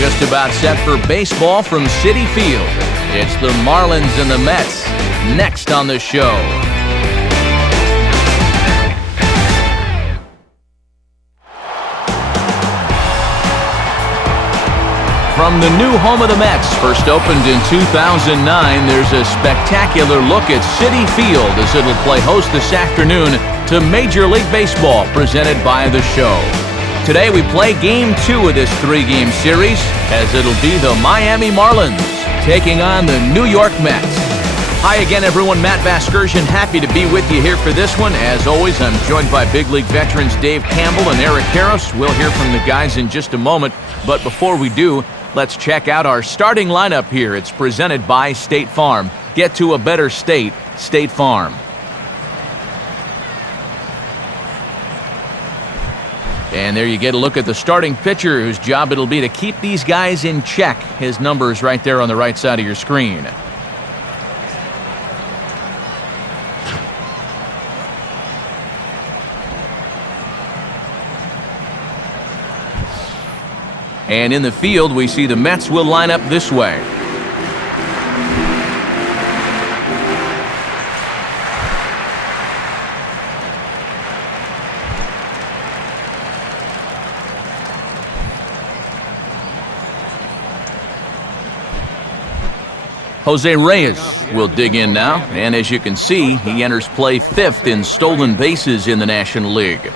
just about set for baseball from Citi Field. It's the Marlins and the Mets next on the show. From the new home of the Mets, first opened in 2009, there's a spectacular look at Citi Field as it'll play host this afternoon to Major League Baseball, presented by the show. Today we play Game 2 of this 3-game series, as it'll be the Miami Marlins taking on the New York Mets. Hi again, everyone. Matt Vasgersian, happy to be with you here for this one. As always, I'm joined by big league veterans Dave Campbell and Eric Karros. We'll hear from the guys in just a moment, but before we do, let's check out our starting lineup here. It's presented by State Farm. Get to a better state, State Farm. And there you get a look at the starting pitcher, whose job it'll be to keep these guys in check. His number is right there on the right side of your screen. And in the field, we see the Mets will line up this way. Jose Reyes will dig in now, and as you can see, he enters play 5th in stolen bases in the National League.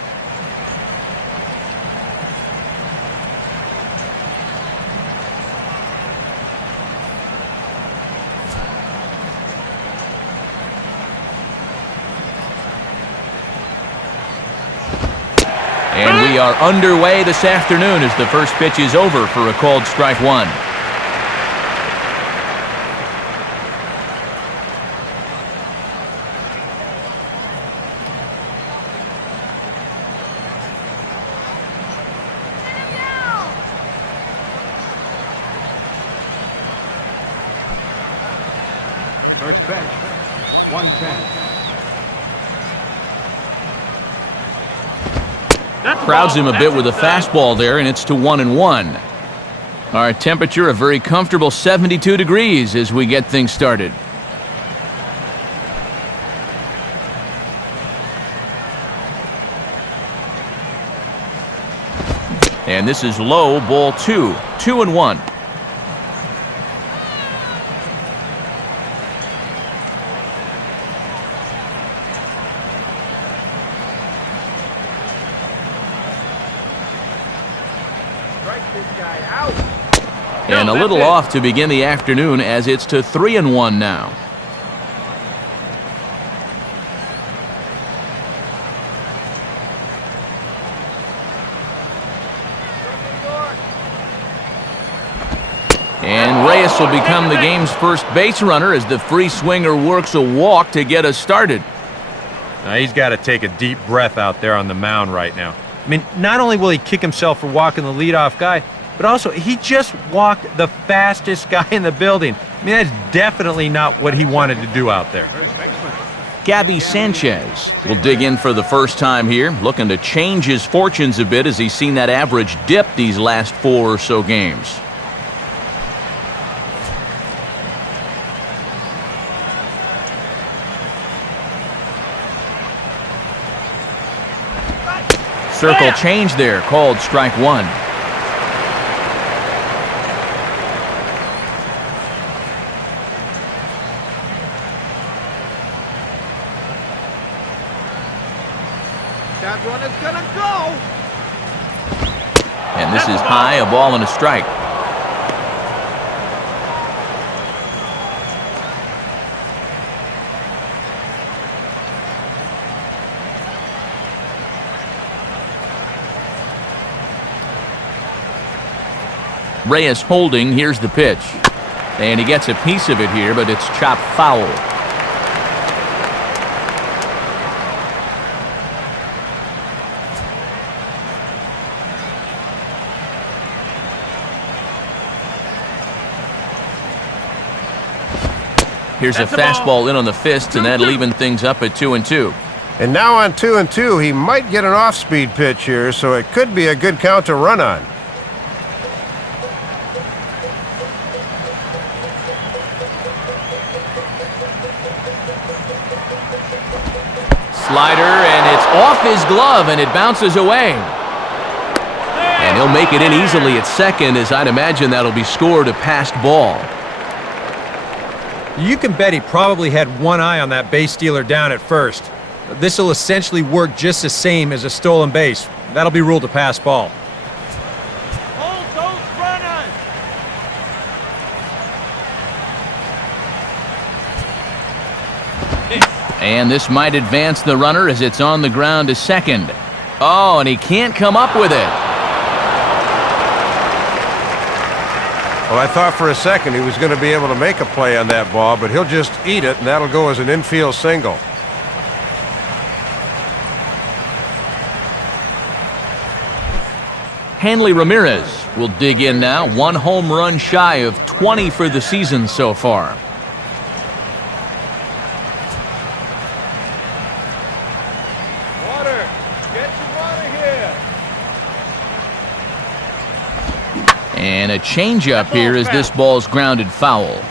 And we are underway this afternoon as the first pitch is over for a called strike one. First pitch, 110. Crowds him a bit with a fastball there, and it's to 1-1. Our temperature a very comfortable 72 degrees as we get things started. And this is low, ball 2, 2-1. And a little off to begin the afternoon, as it's to 3-1 now. And Reyes will become the game's first base runner as the free swinger works a walk to get us started. Now he's got to take a deep breath out there on the mound right now. I mean, not only will he kick himself for walking the leadoff guy, but also he just walked the fastest guy in the building. I mean, that's definitely not what he wanted to do out there. Gabby Sanchez will dig in for the first time here, looking to change his fortunes a bit as he's seen that average dip these last 4 or so games. Circle change there, called strike one. That one is gonna go. And this is high, a ball and a strike. Reyes holding, here's the pitch. And he gets a piece of it here, but it's chopped foul. Here's a fastball in on the fist, and that'll even things up at 2-2. And now on 2-2, he might get an off-speed pitch here, so it could be a good count to run on. Slider, and it's off his glove, and it bounces away. And he'll make it in easily at second, as I'd imagine that'll be scored a passed ball. You can bet he probably had one eye on that base stealer down at first. This will essentially work just the same as a stolen base. That'll be ruled a pass ball. Hold those runners! And this might advance the runner as it's on the ground to second. Oh, and he can't come up with it. Well, I thought for a second he was going to be able to make a play on that ball, but he'll just eat it, and that'll go as an infield single. Hanley Ramirez will dig in now. 1 home run shy of 20 for the season so far. Water! Get some water here! And a changeup here as this ball's grounded foul.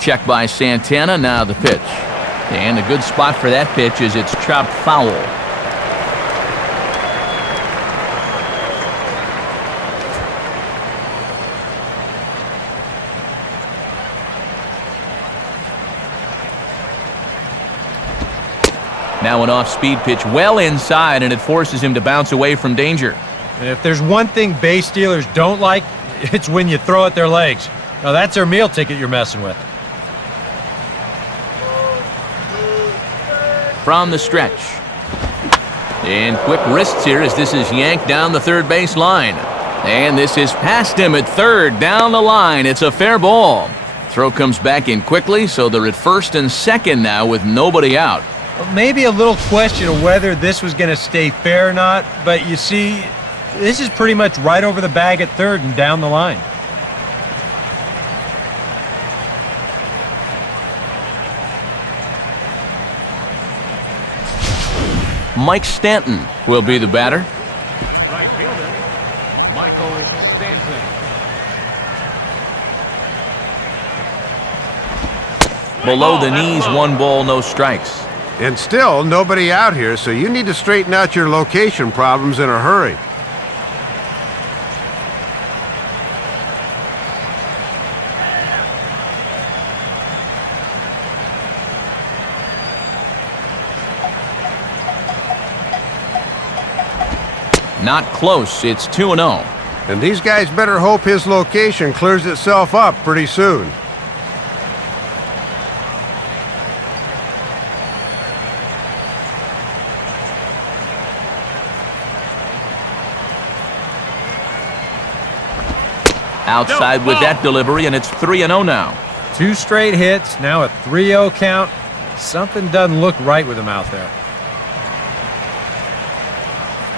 Check by Santana, now the pitch. And a good spot for that pitch as it's chopped foul. Now an off-speed pitch well inside, and it forces him to bounce away from danger. And if there's one thing base stealers don't like, it's when you throw at their legs. Now that's their meal ticket you're messing with. From the stretch. And quick wrists here as this is yanked down the third base line. And this is past him at third, down the line. It's a fair ball. Throw comes back in quickly, so they're at first and second now with nobody out. Maybe a little question of whether this was going to stay fair or not, but you see, this is pretty much right over the bag at third and down the line. Mike Stanton will be the batter. Right fielder, Michael Stanton. Below the knees, 1 ball, no strikes. And still nobody out here, so you need to straighten out your location problems in a hurry. Not close. It's 2-0. And these guys better hope his location clears itself up pretty soon. Outside with that delivery, and it's 3-0 now. 2 straight hits, now a 3-0 count. Something doesn't look right with him out there.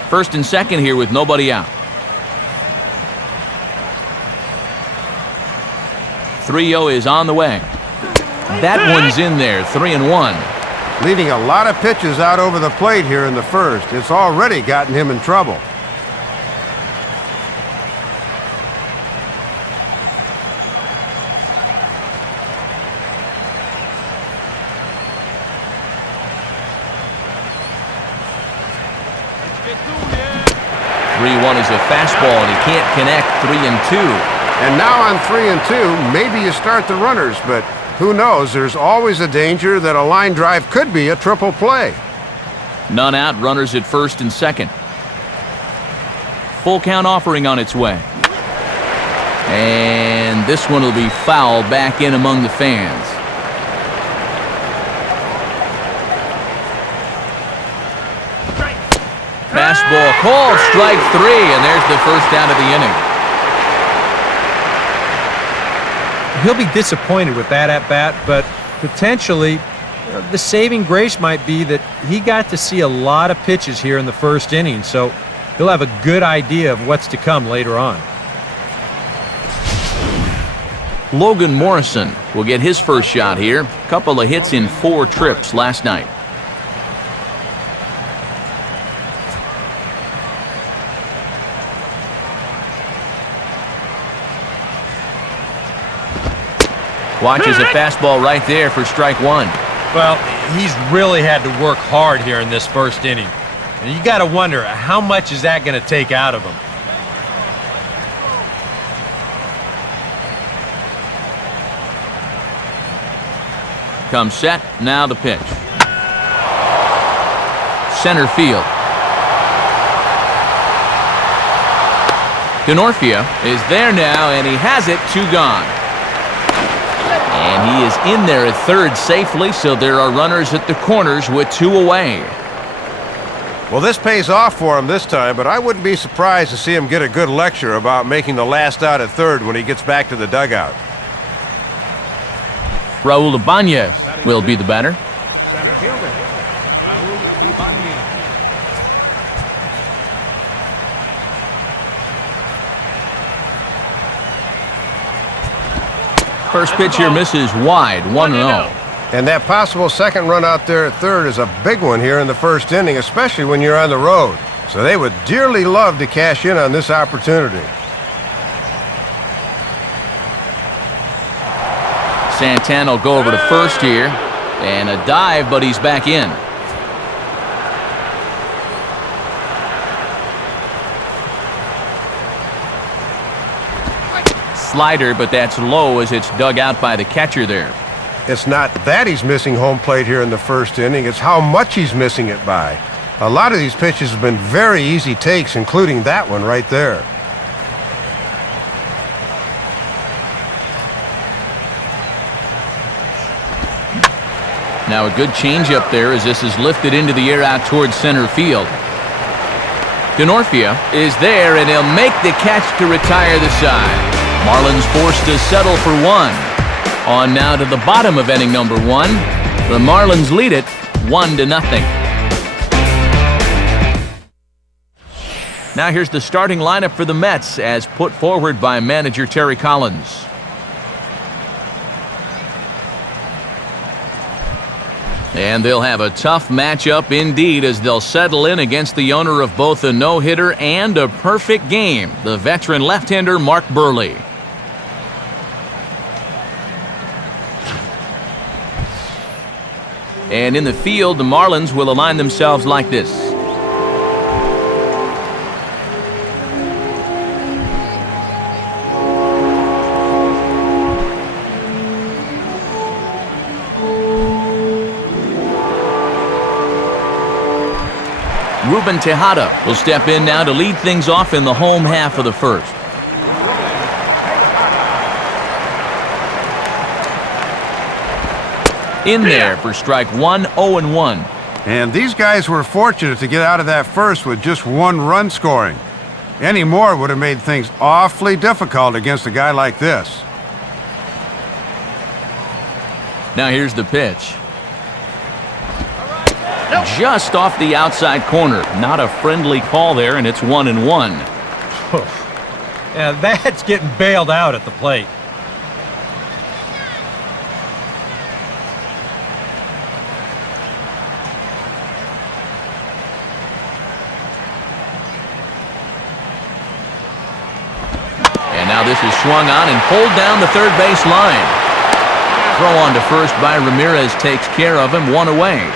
First and second here with nobody out. 3-0 is on the way. That one's in there, 3-1. Leading a lot of pitches out over the plate here in the first. It's already gotten him in trouble. Get through here! 3-1 is a fastball, and he can't connect. 3-2. And now on 3-2, maybe you start the runners, but who knows? There's always a danger that a line drive could be a triple play. None out, runners at first and second. Full count offering on its way. And this one will be fouled back in among the fans. Fastball called, strike 3, and there's the first out of the inning. He'll be disappointed with that at-bat, but potentially the saving grace might be that he got to see a lot of pitches here in the first inning, so he'll have a good idea of what's to come later on. Logan Morrison will get his first shot here. Couple of hits in 4 trips last night. Watches a fastball right there for strike one. Well, he's really had to work hard here in this first inning. And you got to wonder, how much is that going to take out of him? Comes set, now the pitch. Center field. Denorfia is there now, and he has it, 2 gone. And he is in there at third safely, so there are runners at the corners with 2 away. Well, this pays off for him this time, but I wouldn't be surprised to see him get a good lecture about making the last out at third when he gets back to the dugout. Raul Ibanez will be the batter. Center fielder, Raul Ibanez. First pitch here misses wide, 1-0. And that possible second run out there at third is a big one here in the first inning, especially when you're on the road. So they would dearly love to cash in on this opportunity. Santana will go over to first here. And a dive, but he's back in. Slider, but that's low as it's dug out by the catcher there. It's not that he's missing home plate here in the first inning, it's how much he's missing it by. A lot of these pitches have been very easy takes, including that one right there. Now a good changeup there as this is lifted into the air out towards center field. Denorfia is there, and he'll make the catch to retire the side. Marlins forced to settle for 1. On now to the bottom of inning number 1. The Marlins lead it 1-0. Now here's the starting lineup for the Mets as put forward by manager Terry Collins. And they'll have a tough matchup indeed as they'll settle in against the owner of both a no-hitter and a perfect game, the veteran left-hander Mark Burley. And in the field, the Marlins will align themselves like this. Ruben Tejada will step in now to lead things off in the home half of the first. In there for strike 1, 0-1. And these guys were fortunate to get out of that first with just 1 run scoring. Any more would have made things awfully difficult against a guy like this. Now here's the pitch. Just off the outside corner. Not a friendly call there, and it's 1-1. Yeah, that's getting bailed out at the plate. And now this is swung on and pulled down the third base line. Throw on to first by Ramirez takes care of him, 1 away.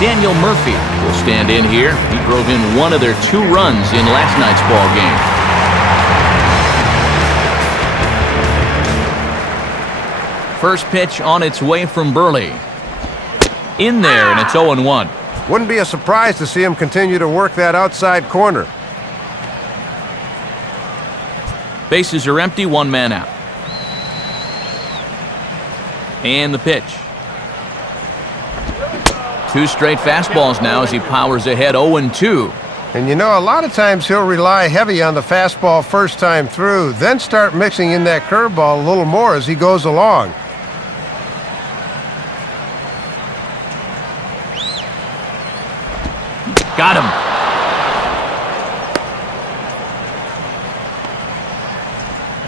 Daniel Murphy will stand in here. He drove in 1 of their 2 runs in last night's ball game. First pitch on its way from Burley. In there, and it's 0-1. Wouldn't be a surprise to see him continue to work that outside corner. Bases are empty, 1 man out. And the pitch. 2 straight fastballs now as he powers ahead 0-2. And you know, a lot of times he'll rely heavy on the fastball first time through, then start mixing in that curveball a little more as he goes along. Got him.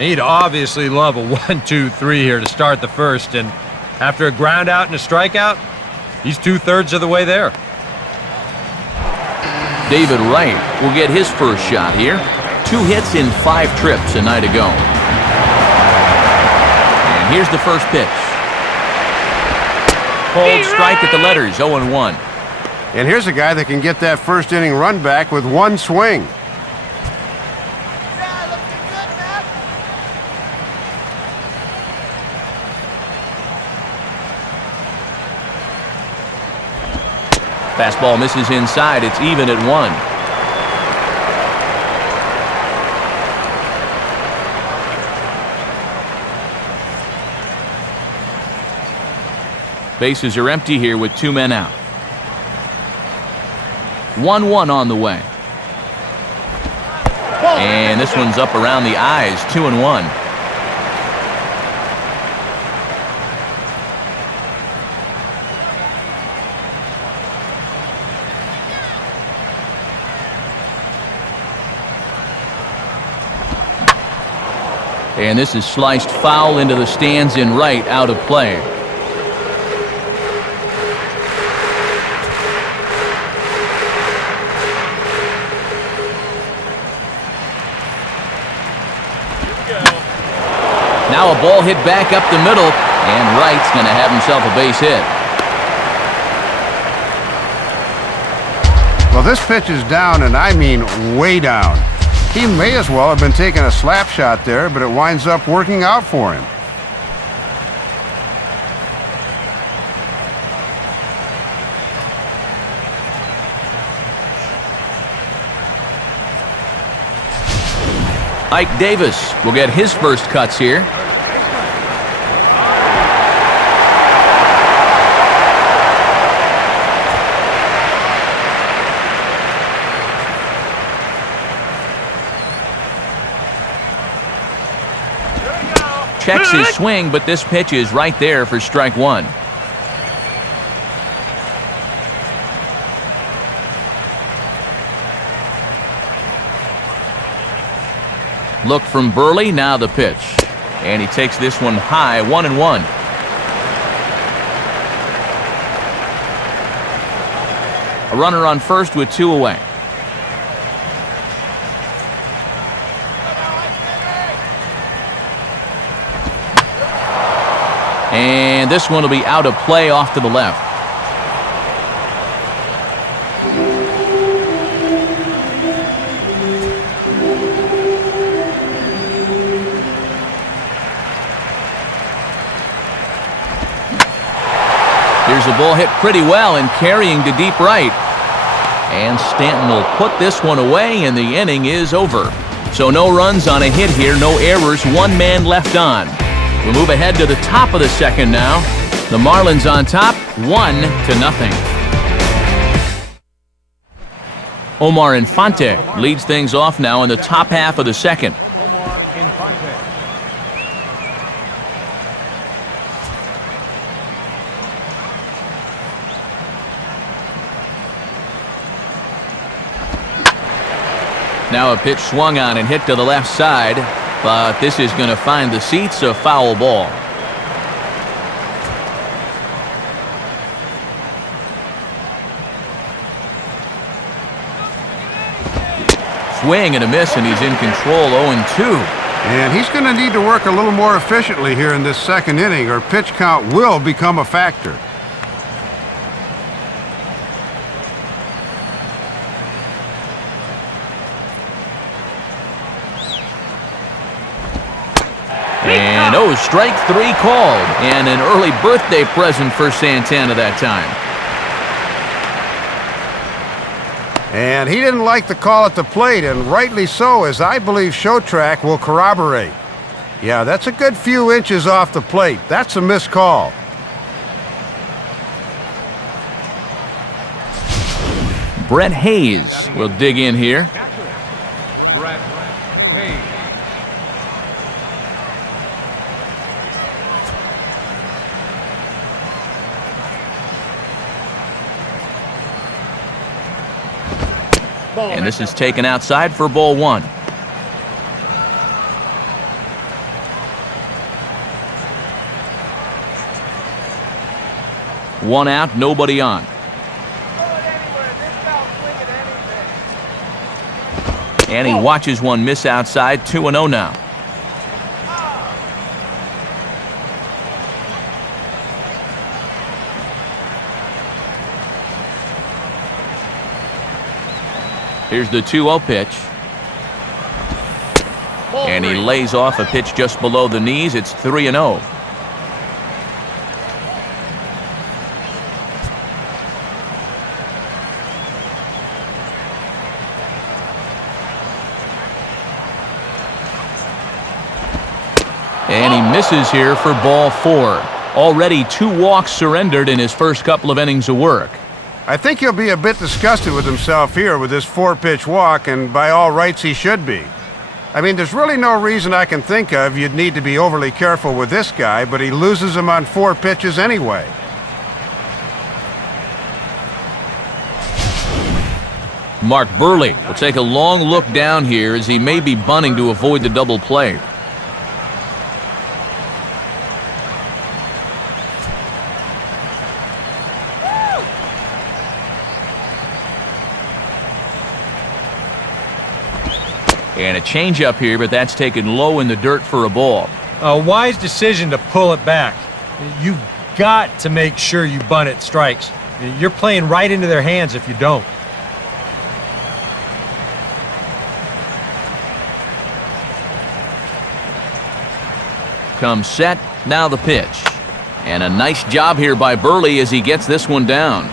He'd obviously love a 1-2-3 here to start the first, and after a ground out and a strikeout, He's 2/3 of the way there. David Wright will get his first shot here. 2 hits in 5 trips a night ago. And here's the first pitch. Called strike at the letters, 0-1. And here's a guy that can get that first inning run back with one swing. Yeah, looking good, man. Fastball misses inside. It's even at 1. Bases are empty here with 2 men out. 1-1 on the way. And this one's up around the eyes, 2-1. And this is sliced foul into the stands in right, out of play. Now a ball hit back up the middle, and Wright's going to have himself a base hit. Well, this pitch is down, and I mean way down. He may as well have been taking a slap shot there, but it winds up working out for him. Ike Davis will get his first cuts here. Checks his swing, but this pitch is right there for strike 1. Look from Burley, now the pitch. And he takes this one high, 1-1. A runner on first with 2 away. And this one will be out of play off to the left. Here's a ball hit pretty well and carrying to deep right. And Stanton will put this one away, and the inning is over. So no runs on a hit here, no errors, 1 man left on. We'll move ahead to the top of the second now. The Marlins on top, 1-0. Omar Infante leads things off now in the top half of the second. Now a pitch swung on and hit to the left side, but this is going to find the seats, a foul ball. Swing and a miss, and he's in control, 0-2. And he's going to need to work a little more efficiently here in this second inning, or pitch count will become a factor. And strike 3 called, and an early birthday present for Santana that time. And he didn't like the call at the plate, and rightly so, as I believe Showtrack will corroborate. Yeah, that's a good few inches off the plate. That's a missed call. Brett Hayes will dig in here. Brett Hayes. And this is taken outside for ball 1. One out, nobody on. And he watches one miss outside. 2-0 now. Here's the 2-0 pitch. And he lays off a pitch just below the knees. It's 3-0. And he misses here for ball 4. Already 2 walks surrendered in his first couple of innings of work. I think he'll be a bit disgusted with himself here with this 4-pitch walk, and by all rights he should be. I mean, there's really no reason I can think of you'd need to be overly careful with this guy, but he loses them on 4 pitches anyway. Mark Burley will take a long look down here as he may be bunting to avoid the double play. And a changeup here, but that's taken low in the dirt for a ball. A wise decision to pull it back. You've got to make sure you bunt at strikes. You're playing right into their hands if you don't. Comes set, now the pitch. And a nice job here by Burley as he gets this one down.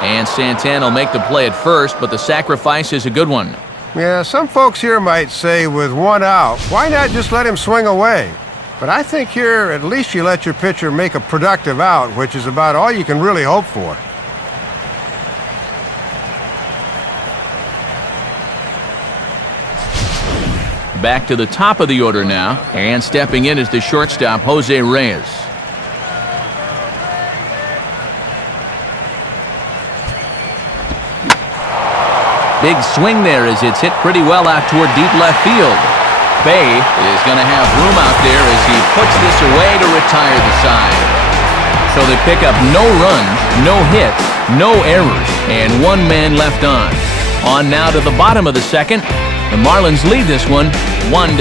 And Santana will make the play at first, but the sacrifice is a good one. Yeah, some folks here might say with 1 out, why not just let him swing away? But I think here at least you let your pitcher make a productive out, which is about all you can really hope for. Back to the top of the order now, and stepping in is the shortstop, Jose Reyes. Big swing there as it's hit pretty well out toward deep left field. Bay is going to have room out there as he puts this away to retire the side. So they pick up no runs, no hits, no errors, and 1 man left on. On now to the bottom of the second. The Marlins lead this one 1-0.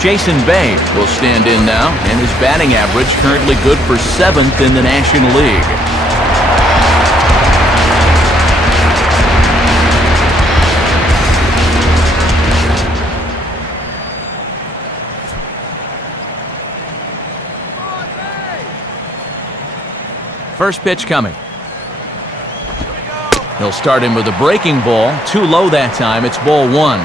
Jason Bay will stand in now, and his batting average currently good for 7th in the National League. First pitch coming. He'll start him with a breaking ball. Too low that time. It's ball 1.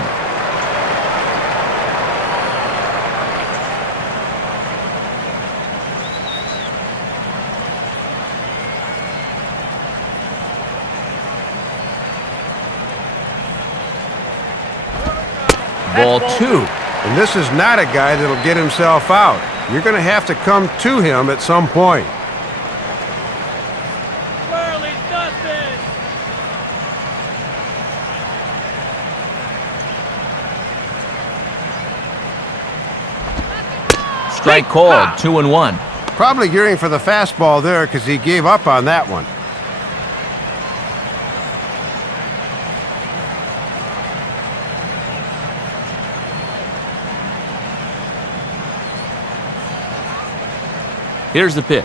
Ball 2. And this is not a guy that'll get himself out. You're going to have to come to him at some point. Strike called, 2-1. Probably gearing for the fastball there because he gave up on that one. Here's the pitch.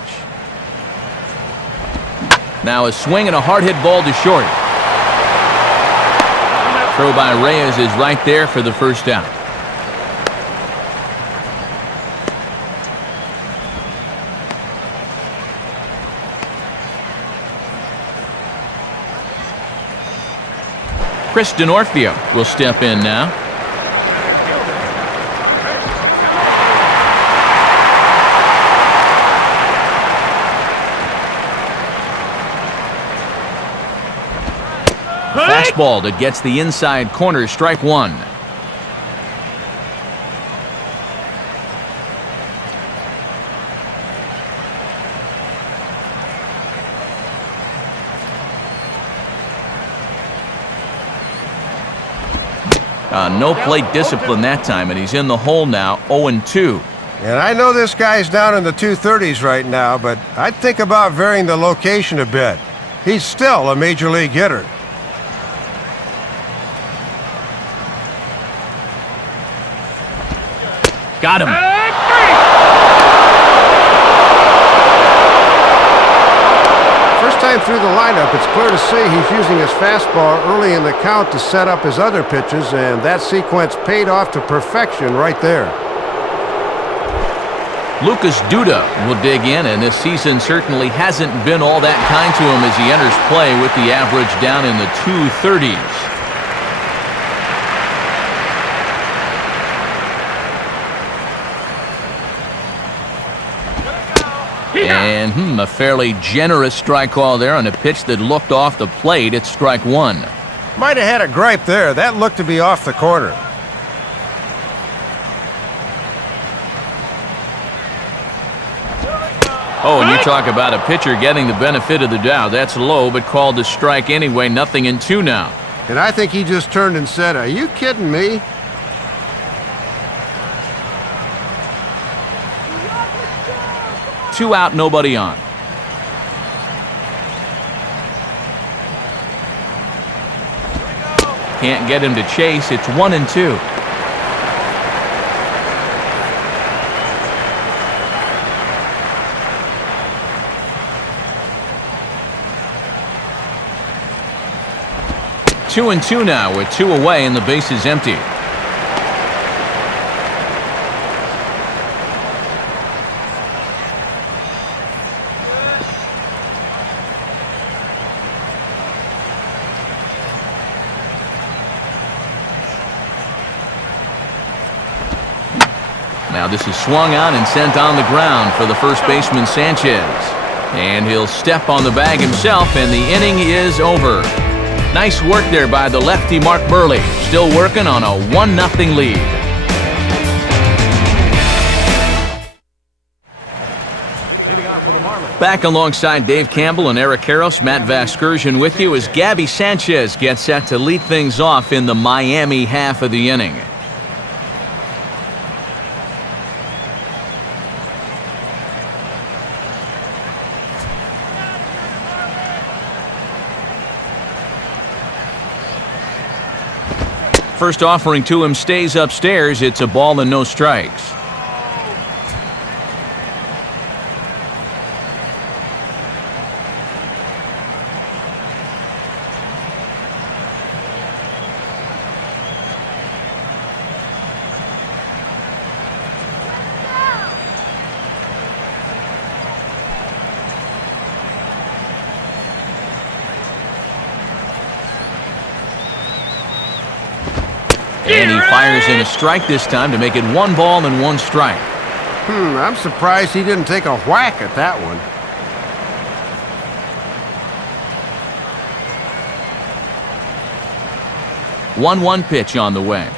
Now a swing and a hard hit ball to short. Throw by Reyes is right there for the first out. Chris D'Onofrio will step in now. Fastball that gets the inside corner, strike 1. No plate discipline that time, and he's in the hole now, 0-2. And I know this guy's down in the 230s right now, but I'd think about varying the location a bit. He's still a major league hitter. Got him. First time through the lineup, it's clear to see he's using his fastball early in the count to set up his other pitches, and that sequence paid off to perfection right there. Lucas Duda will dig in, and this season certainly hasn't been all that kind to him as he enters play with the average down in the 230s. And a fairly generous strike call there on a pitch that looked off the plate. It's strike one. Might have had a gripe there. That looked to be off the corner. Oh, and you talk about a pitcher getting the benefit of the doubt. That's low, but called a strike anyway. 0-2 now. And I think he just turned and said, "Are you kidding me?" Two out, nobody on. Can't get him to chase. It's 1-2. Two and two now with two away and the bases empty. Now this is swung on and sent on the ground for the first baseman Sanchez. And he'll step on the bag himself, and the inning is over. Nice work there by the lefty Mark Burley. Still working on a 1-0 lead. Back alongside Dave Campbell and Eric Karros, Matt Vasgersian with you as Gabby Sanchez gets set to lead things off in the Miami half of the inning. First offering to him stays upstairs. It's a ball and no strikes. And he fires in a strike this time to make it 1 ball and 1 strike. I'm surprised he didn't take a whack at that one. One pitch on the way.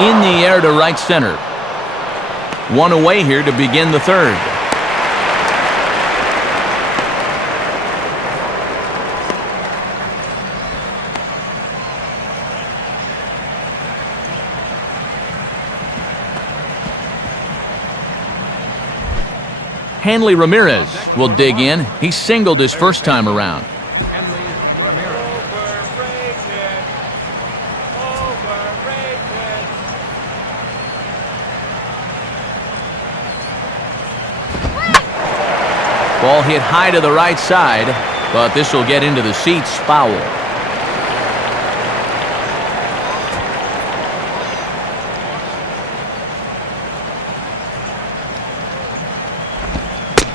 In the air to right center. One away here to begin the third. Hanley Ramirez will dig in. He singled his first time around. Ball hit high to the right side, but this will get into the seats foul.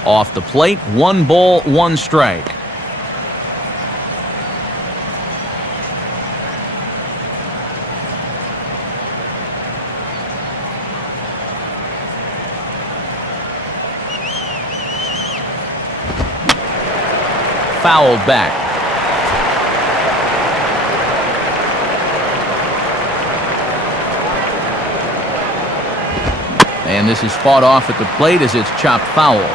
Off the plate, 1 ball, 1 strike. Fouled back. And this is fought off at the plate as it's chopped foul.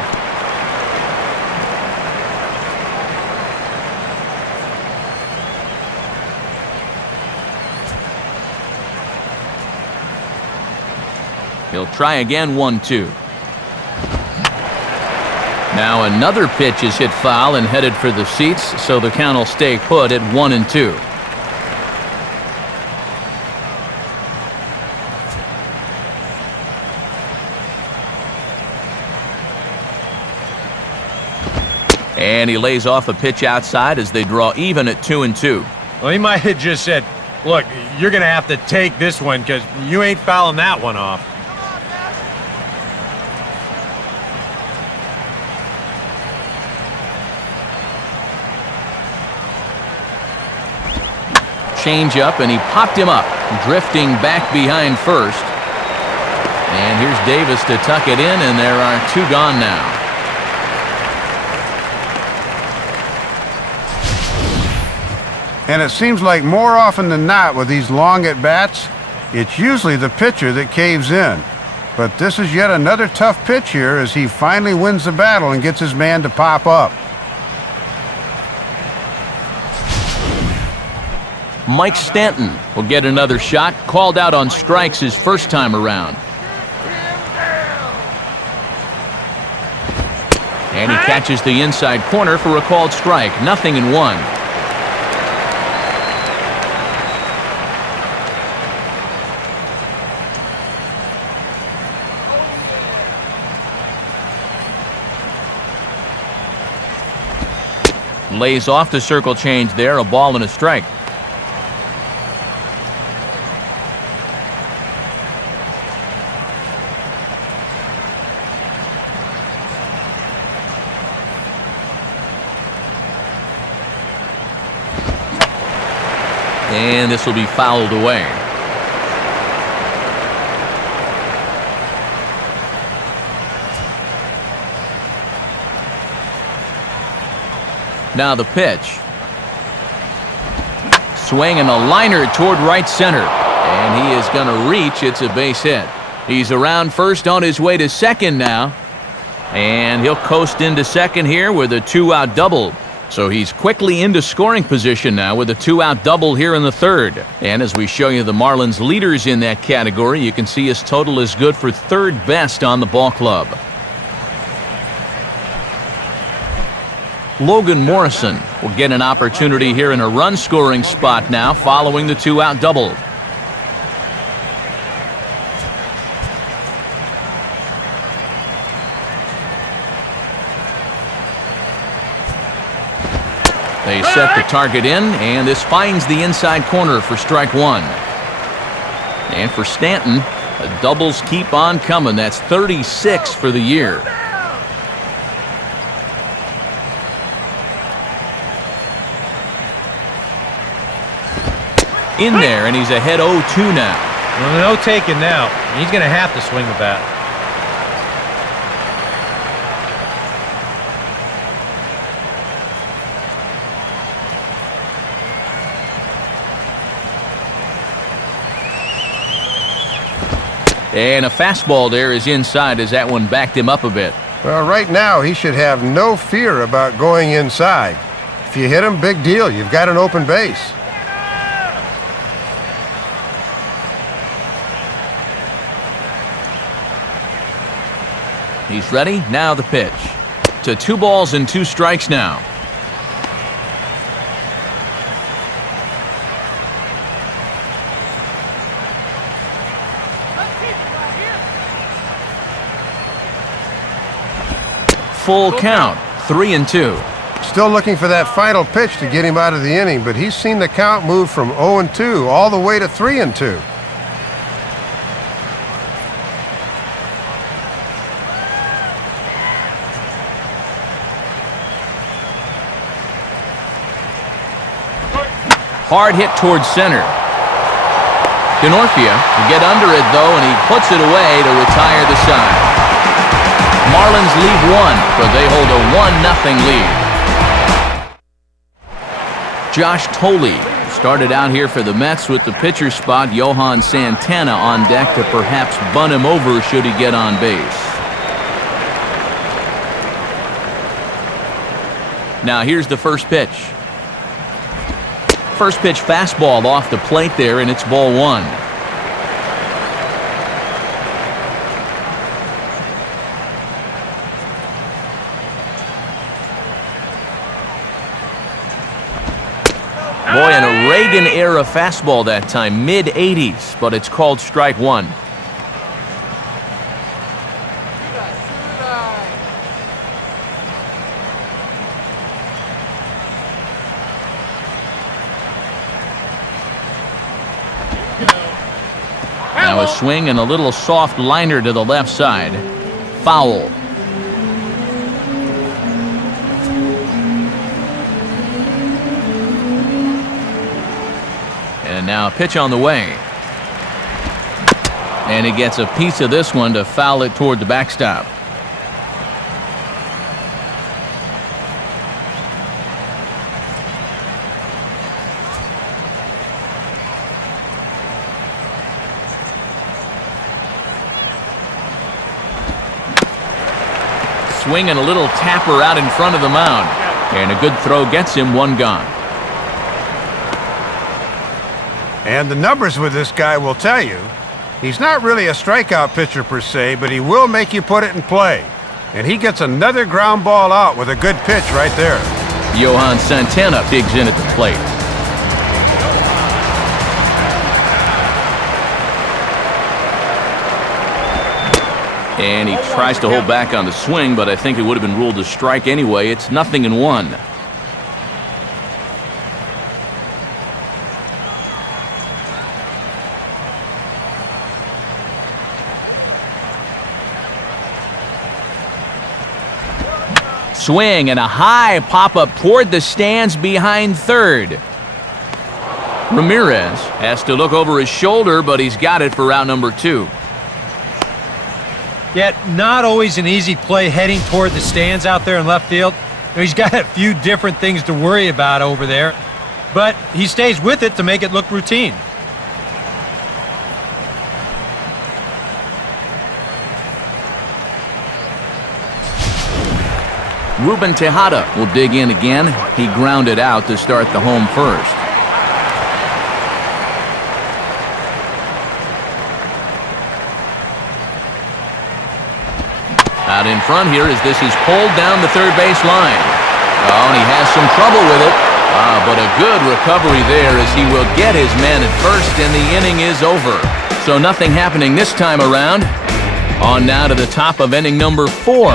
He'll try again, 1-2. Now another pitch is hit foul and headed for the seats, so the count will stay put at 1-2. And he lays off a pitch outside as they draw even at 2-2. Well, he might have just said, look, you're going to have to take this one because you ain't fouling that one off. Change up, and he popped him up, drifting back behind first. And here's Davis to tuck it in, and there are 2 gone now. And it seems like more often than not with these long at-bats, it's usually the pitcher that caves in. But this is yet another tough pitch here as he finally wins the battle and gets his man to pop up. Mike Stanton will get another shot, called out on strikes his first time around. And he catches the inside corner for a called strike. 0-1. Lays off the circle change there, a ball and a strike. And this will be fouled away. Now the pitch. Swinging a liner toward right center. And he is going to reach. It's a base hit. He's around first on his way to second now. And he'll coast into second here with a 2-out double. So he's quickly into scoring position now with a 2-out double here in the third. And as we show you the Marlins leaders in that category, you can see his total is good for third best on the ball club. Logan Morrison will get an opportunity here in a run-scoring spot now following the 2-out double. They set the target in, and this finds the inside corner for strike 1. And for Stanton, the doubles keep on coming. That's 36 for the year. In there, and he's ahead 0-2 now. Well, no taking now. He's going to have to swing the bat. And a fastball there is inside as that one backed him up a bit. Well, right now he should have no fear about going inside. If you hit him, big deal. You've got an open base. He's ready. Now the pitch. To 2 balls and 2 strikes now. Full count. 3-2. Still looking for that final pitch to get him out of the inning, but he's seen the count move from 0-2 all the way to 3-2. Hard hit towards center. Denorfia will get under it, though, and he puts it away to retire the side. Marlins lead 1, but they hold a 1-0 lead. Josh Thole started out here for the Mets with the pitcher spot. Johan Santana on deck to perhaps bunt him over should he get on base. Now here's the first pitch. First pitch fastball off the plate there, and it's ball 1. Boy, and a Reagan-era fastball that time, mid-80s, but it's called strike one. Now a swing and a little soft liner to the left side. Foul. And now a pitch on the way. And he gets a piece of this one to foul it toward the backstop. Swing and a little tapper out in front of the mound. And a good throw gets him one gone. And the numbers with this guy will tell you, he's not really a strikeout pitcher per se, but he will make you put it in play. And he gets another ground ball out with a good pitch right there. Johan Santana digs in at the plate. And he tries to hold back on the swing, but I think it would have been ruled a strike anyway. It's 0-1. Swing and a high pop-up toward the stands behind third. Ramirez has to look over his shoulder, but he's got it for out number 2. Yet not always an easy play heading toward the stands out there in left field. He's got a few different things to worry about over there, but he stays with it to make it look routine. Ruben Tejada will dig in again. He grounded out to start the home first. Out in front here as this is pulled down the third base line. Oh, and he has some trouble with it. But a good recovery there as he will get his man at first, and the inning is over. So nothing happening this time around. On now to the top of inning number 4.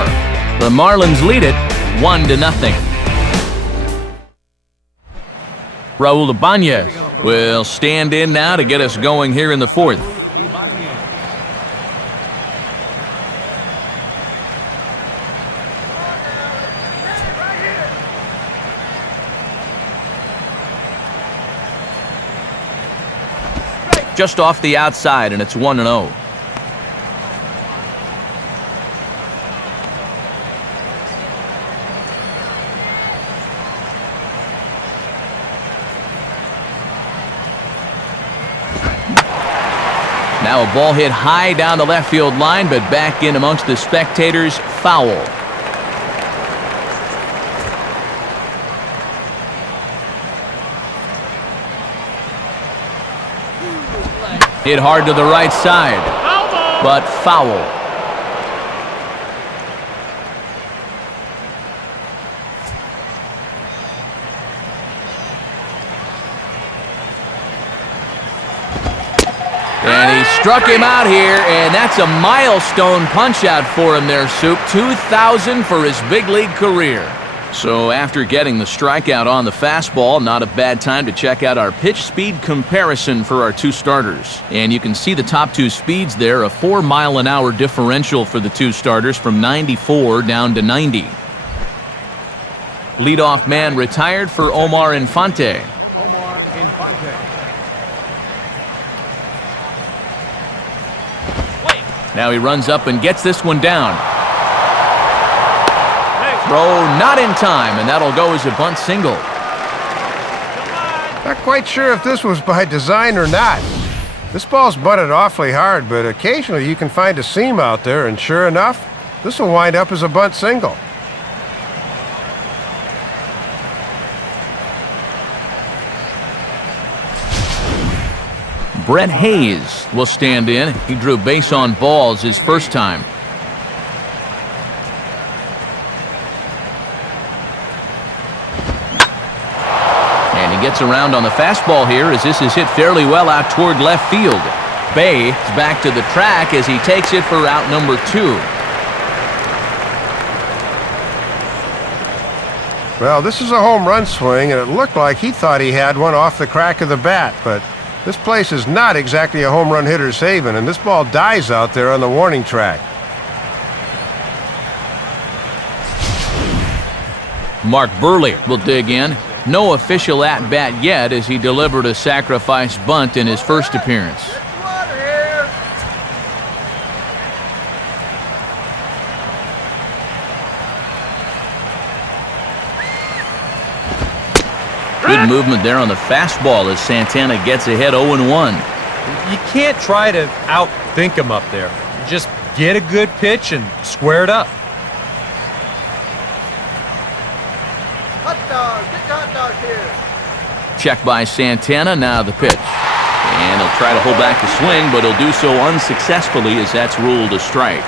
The Marlins lead it 1-0. Raul Ibanez will stand in now to get us going here in the 4th. Just off the outside, and it's 1-0. Now a ball hit high down the left field line, but back in amongst the spectators. Foul. Hit hard to the right side, but foul. And he struck him out here, and that's a milestone punch-out for him there, Soup. 2,000 for his big league career. So after getting the strikeout on the fastball, not a bad time to check out our pitch speed comparison for our 2 starters. And you can see the top 2 speeds there, a 4-mile-an-hour differential for the 2 starters from 94 down to 90. Leadoff man retired for Omar Infante. Now he runs up and gets this one down. Throw not in time, and that'll go as a bunt single. Not quite sure if this was by design or not. This ball's butted awfully hard, but occasionally you can find a seam out there, and sure enough, this will wind up as a bunt single. Brett Hayes will stand in. He drew base on balls his first time. gets around on the fastball here as this is hit fairly well out toward left field. Bay is back to the track as he takes it for out number 2. Well, this is a home run swing, and it looked like he thought he had one off the crack of the bat, but this place is not exactly a home run hitter's haven, and this ball dies out there on the warning track. Mark Burley will dig in. No official at-bat yet as he delivered a sacrifice bunt in his first appearance. Good movement there on the fastball as Santana gets ahead 0-1. You can't try to outthink him up there. Just get a good pitch and square it up. Hot dog, get the hot dog here. Check by Santana, now the pitch. And he'll try to hold back the swing, but he'll do so unsuccessfully as that's ruled a strike.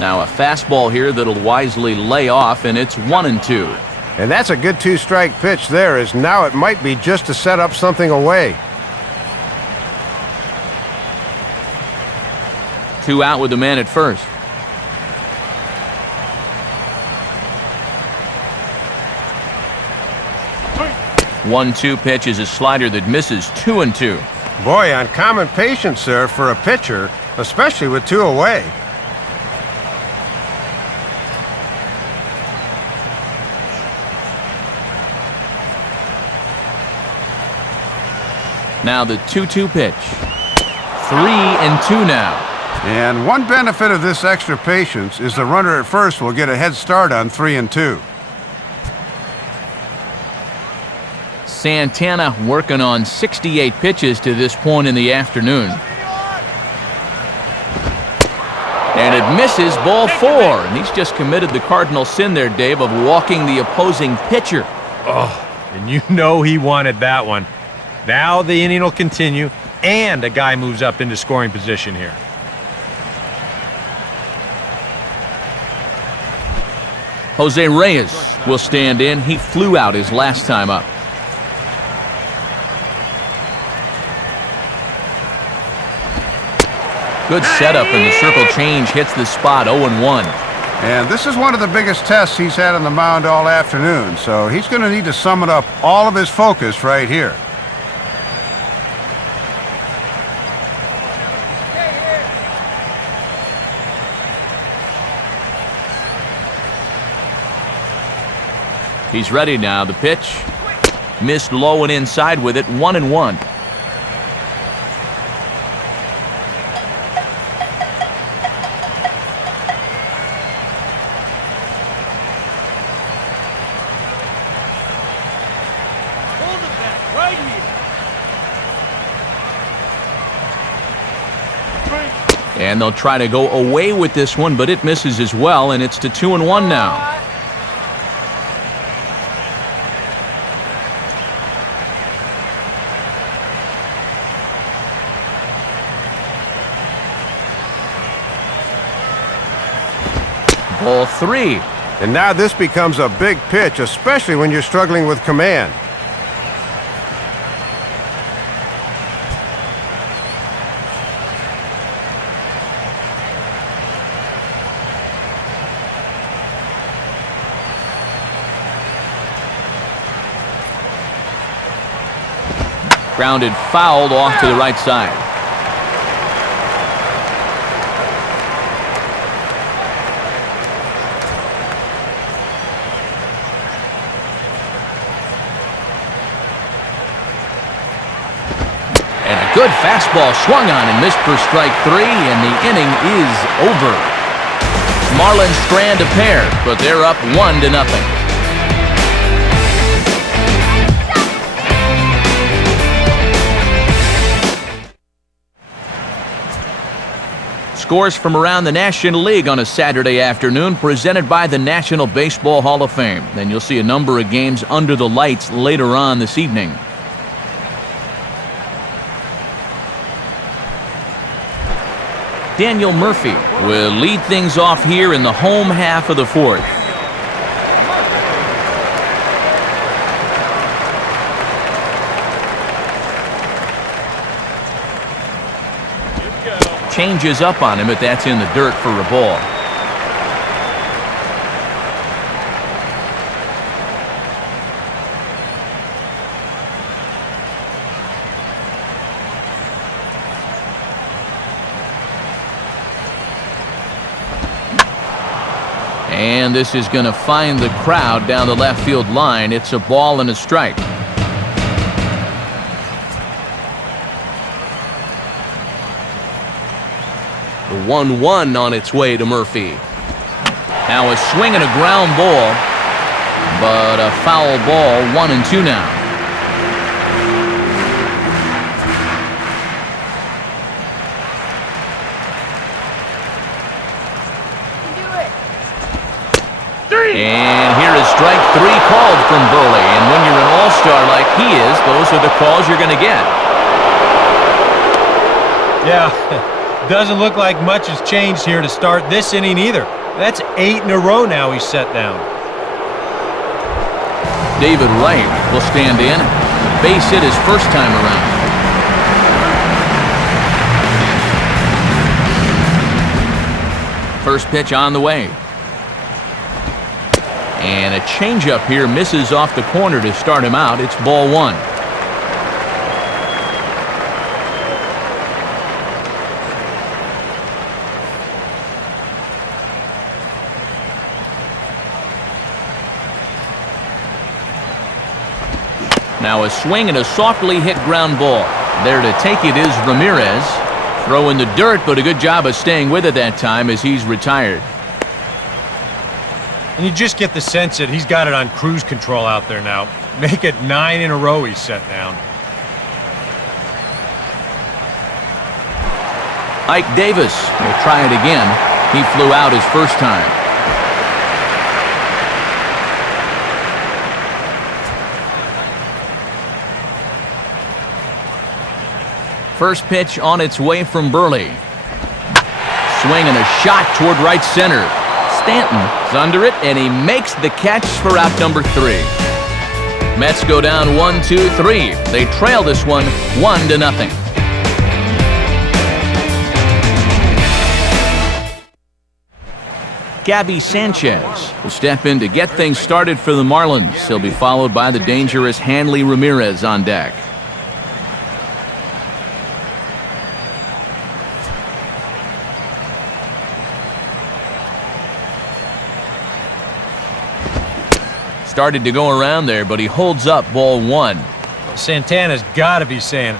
Now a fastball here that'll wisely lay off, and it's 1-2. And that's a good two-strike pitch there, as now it might be just to set up something away. 2 out with the man at first. One-two pitch is a slider that misses 2-2. Boy, uncommon patience there for a pitcher, especially with 2 away. Now the 2-2 pitch. 3-2 now. And one benefit of this extra patience is the runner at first will get a head start on 3-2. Santana working on 68 pitches to this point in the afternoon. And it misses, ball 4. And he's just committed the cardinal sin there, Dave, of walking the opposing pitcher. Oh, and you know he wanted that one. Now the inning will continue, and a guy moves up into scoring position here. Jose Reyes will stand in. He flew out his last time up. Good setup, and the circle change hits the spot 0-1. And this is one of the biggest tests he's had on the mound all afternoon, so he's going to need to summon up all of his focus right here. He's ready now. The pitch missed low and inside with it. 1-1. Hold it back, right here. And they'll try to go away with this one, but it misses as well, and it's to 2-1 now. Ball 3. And now this becomes a big pitch, especially when you're struggling with command. Grounded fouled off to the right side. Good fastball swung on and missed for strike 3, and the inning is over. Marlins strand a pair, but they're up 1-0. Scores from around the National League on a Saturday afternoon, presented by the National Baseball Hall of Fame. Then you'll see a number of games under the lights later on this evening. Daniel Murphy will lead things off here in the home half of the fourth. Changes up on him, but that's in the dirt for a ball. And this is going to find the crowd down the left field line. It's a ball and a strike. The 1-1 on its way to Murphy. Now a swing and a ground ball, but a foul ball, 1-2 now. And here is strike 3 called from Burley. And when you're an all-star like he is, those are the calls you're going to get. Yeah, doesn't look like much has changed here to start this inning either. That's 8 in a row now he's set down. David Wright will stand in. Base hit his first time around. First pitch on the way. And a changeup here misses off the corner to start him out. It's ball 1. Now a swing and a softly hit ground ball. There to take it is Ramirez. Throw in the dirt, but a good job of staying with it that time as he's retired. And you just get the sense that he's got it on cruise control out there now. Make it 9 in a row he's set down. Ike Davis will try it again. He flew out his first time. First pitch on its way from Burley. Swing and a shot toward right center. Stanton's under it, and he makes the catch for out number 3. Mets go down 1-2-3. They trail this one 1-0. Gabby Sanchez will step in to get things started for the Marlins. He'll be followed by the dangerous Hanley Ramirez on deck. Started to go around there, but he holds up ball 1. Santana's got to be saying,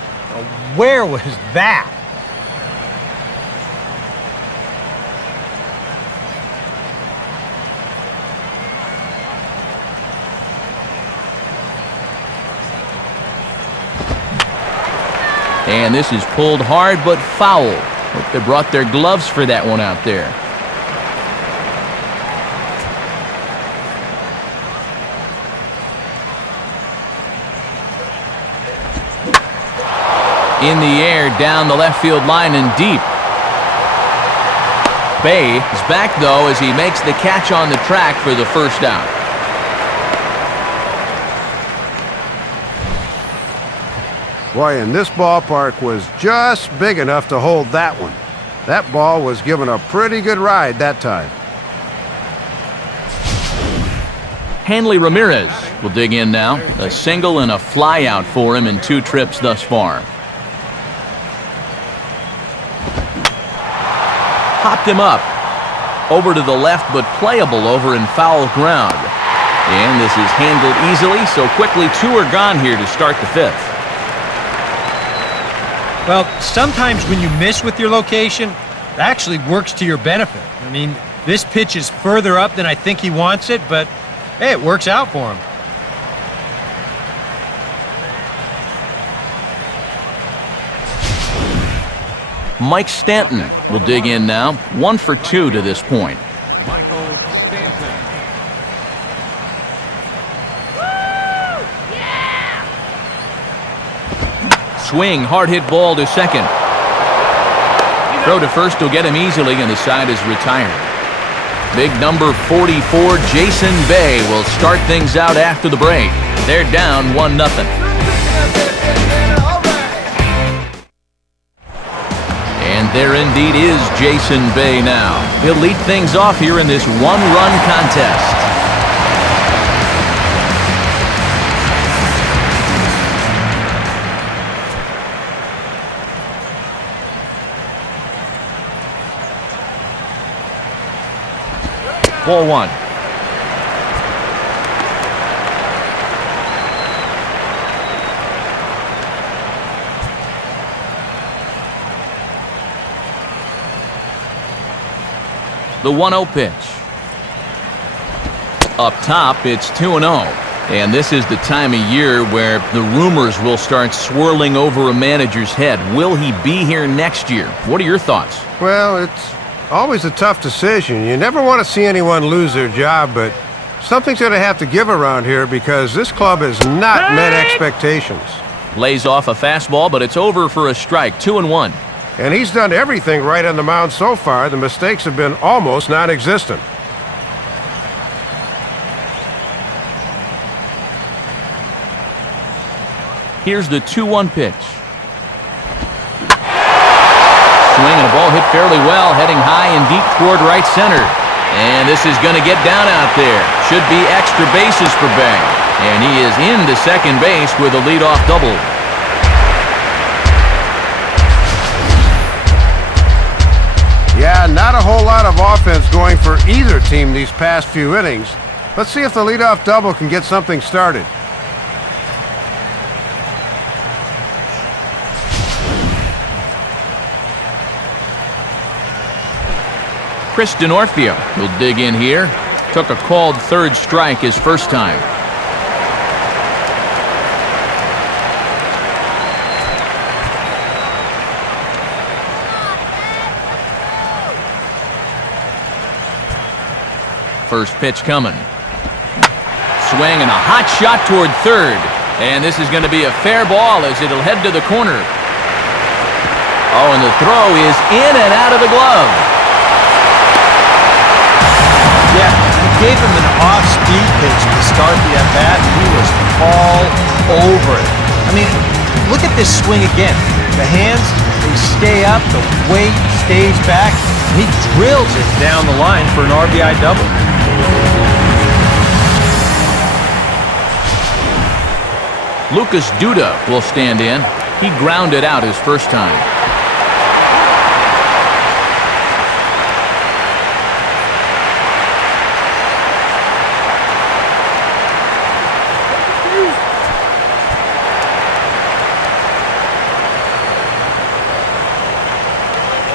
where was that? And this is pulled hard but foul. Hope they brought their gloves for that one out there. In the air, down the left field line and deep. Bay is back, though, as he makes the catch on the track for the first out. Boy, and this ballpark was just big enough to hold that one. That ball was given a pretty good ride that time. Hanley Ramirez will dig in now. A single and a fly out for him in 2 trips thus far. Popped him up. Over to the left, but playable over in foul ground. And this is handled easily, so quickly 2 are gone here to start the 5th. Well, sometimes when you miss with your location, it actually works to your benefit. I mean, this pitch is further up than I think he wants it, but hey, it works out for him. Mike Stanton will dig in now. 1 for 2 to this point. Swing, hard hit ball to second. Throw to first will get him easily, and the side is retired. Big number 44, Jason Bay, will start things out after the break. They're down 1-0. And there indeed is Jason Bay now. He'll lead things off here in this one-run contest. Ball one. The 1-0 pitch. Up top, it's 2-0. And this is the time of year where the rumors will start swirling over a manager's head. Will he be here next year? What are your thoughts? Well, it's always a tough decision. You never want to see anyone lose their job, but something's going to have to give around here because this club has not met expectations. Lays off a fastball, but it's over for a strike. 2-1. And he's done everything right on the mound so far. The mistakes have been almost non-existent. Here's the 2-1 pitch. Swing and a ball hit fairly well, heading high and deep toward right center. And this is going to get down out there. Should be extra bases for Bay. And he is into second base with a leadoff double. Yeah, not a whole lot of offense going for either team these past few innings. Let's see if the leadoff double can get something started. Chris DeNorfia will dig in here. Took a called third strike his first time. First pitch coming. Swing and a hot shot toward third. And this is going to be a fair ball as it'll head to the corner. Oh, and the throw is in and out of the glove. Yeah, he gave him an off-speed pitch to start the at-bat, and he was all over it. I mean, look at this swing again. The hands, they stay up, the weight stays back. He drills it down the line for an RBI double. Lucas Duda will stand in. He grounded out his first time.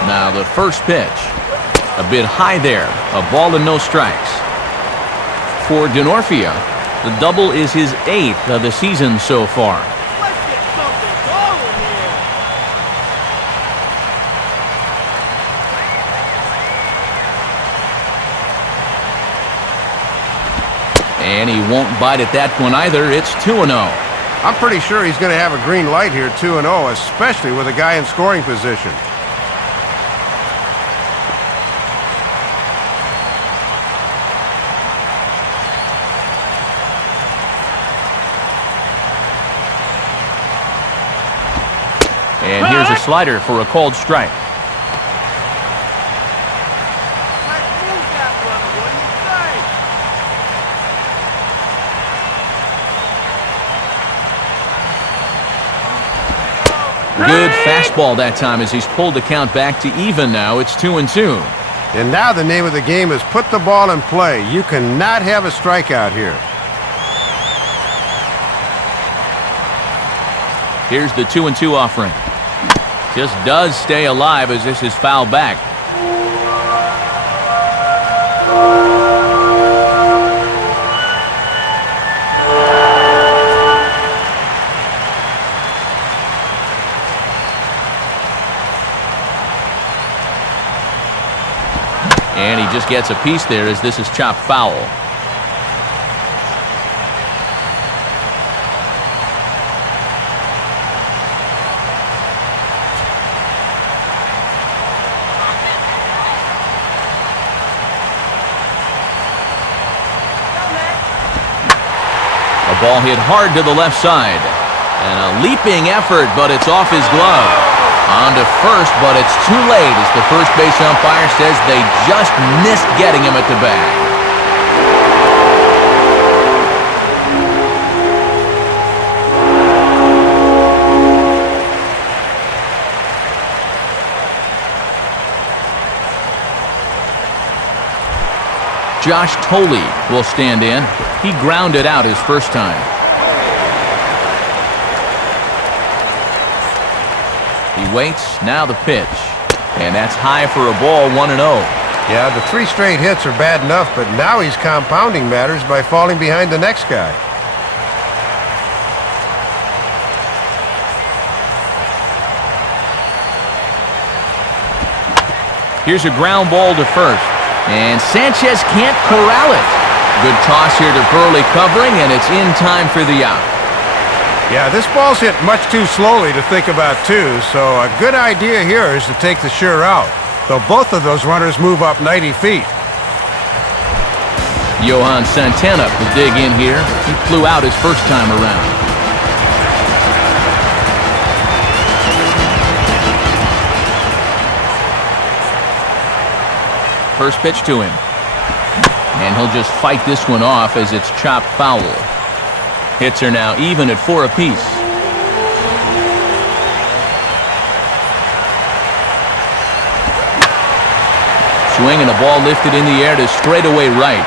Now the first pitch. A bit high there. A ball and no strikes. For DeNorfia, the double is his 8th of the season so far. Let's get something going here. And he won't bite at that one either. It's 2-0. I'm pretty sure he's going to have a green light here, 2-0, especially with a guy in scoring position. And here's a slider for a called strike. Let's move that runner. What do you say? Good fastball that time as he's pulled the count back to even now. It's 2-2. And now the name of the game is put the ball in play. You cannot have a strikeout here. Here's the 2-2 offering. Just does stay alive as this is fouled back. And he just gets a piece there as this is chopped foul. Ball hit hard to the left side. And a leaping effort, but it's off his glove. On to first, but it's too late as the first base umpire says they just missed getting him at the bag. Josh Tolley will stand in. He grounded out his first time. He waits, now the pitch. And that's high for a ball, 1-0. Yeah, the 3 straight hits are bad enough, but now he's compounding matters by falling behind the next guy. Here's a ground ball to first. And Sanchez can't corral it. Good toss here to Burley covering, and it's in time for the out. Yeah, this ball's hit much too slowly to think about two, so a good idea here is to take the sure out, though both of those runners move up 90 feet. Johan Santana will dig in here. He flew out his first time around. First pitch to him. And he'll just fight this one off as it's chopped foul. Hits are now even at 4 apiece. Swing and a ball lifted in the air to straightaway right.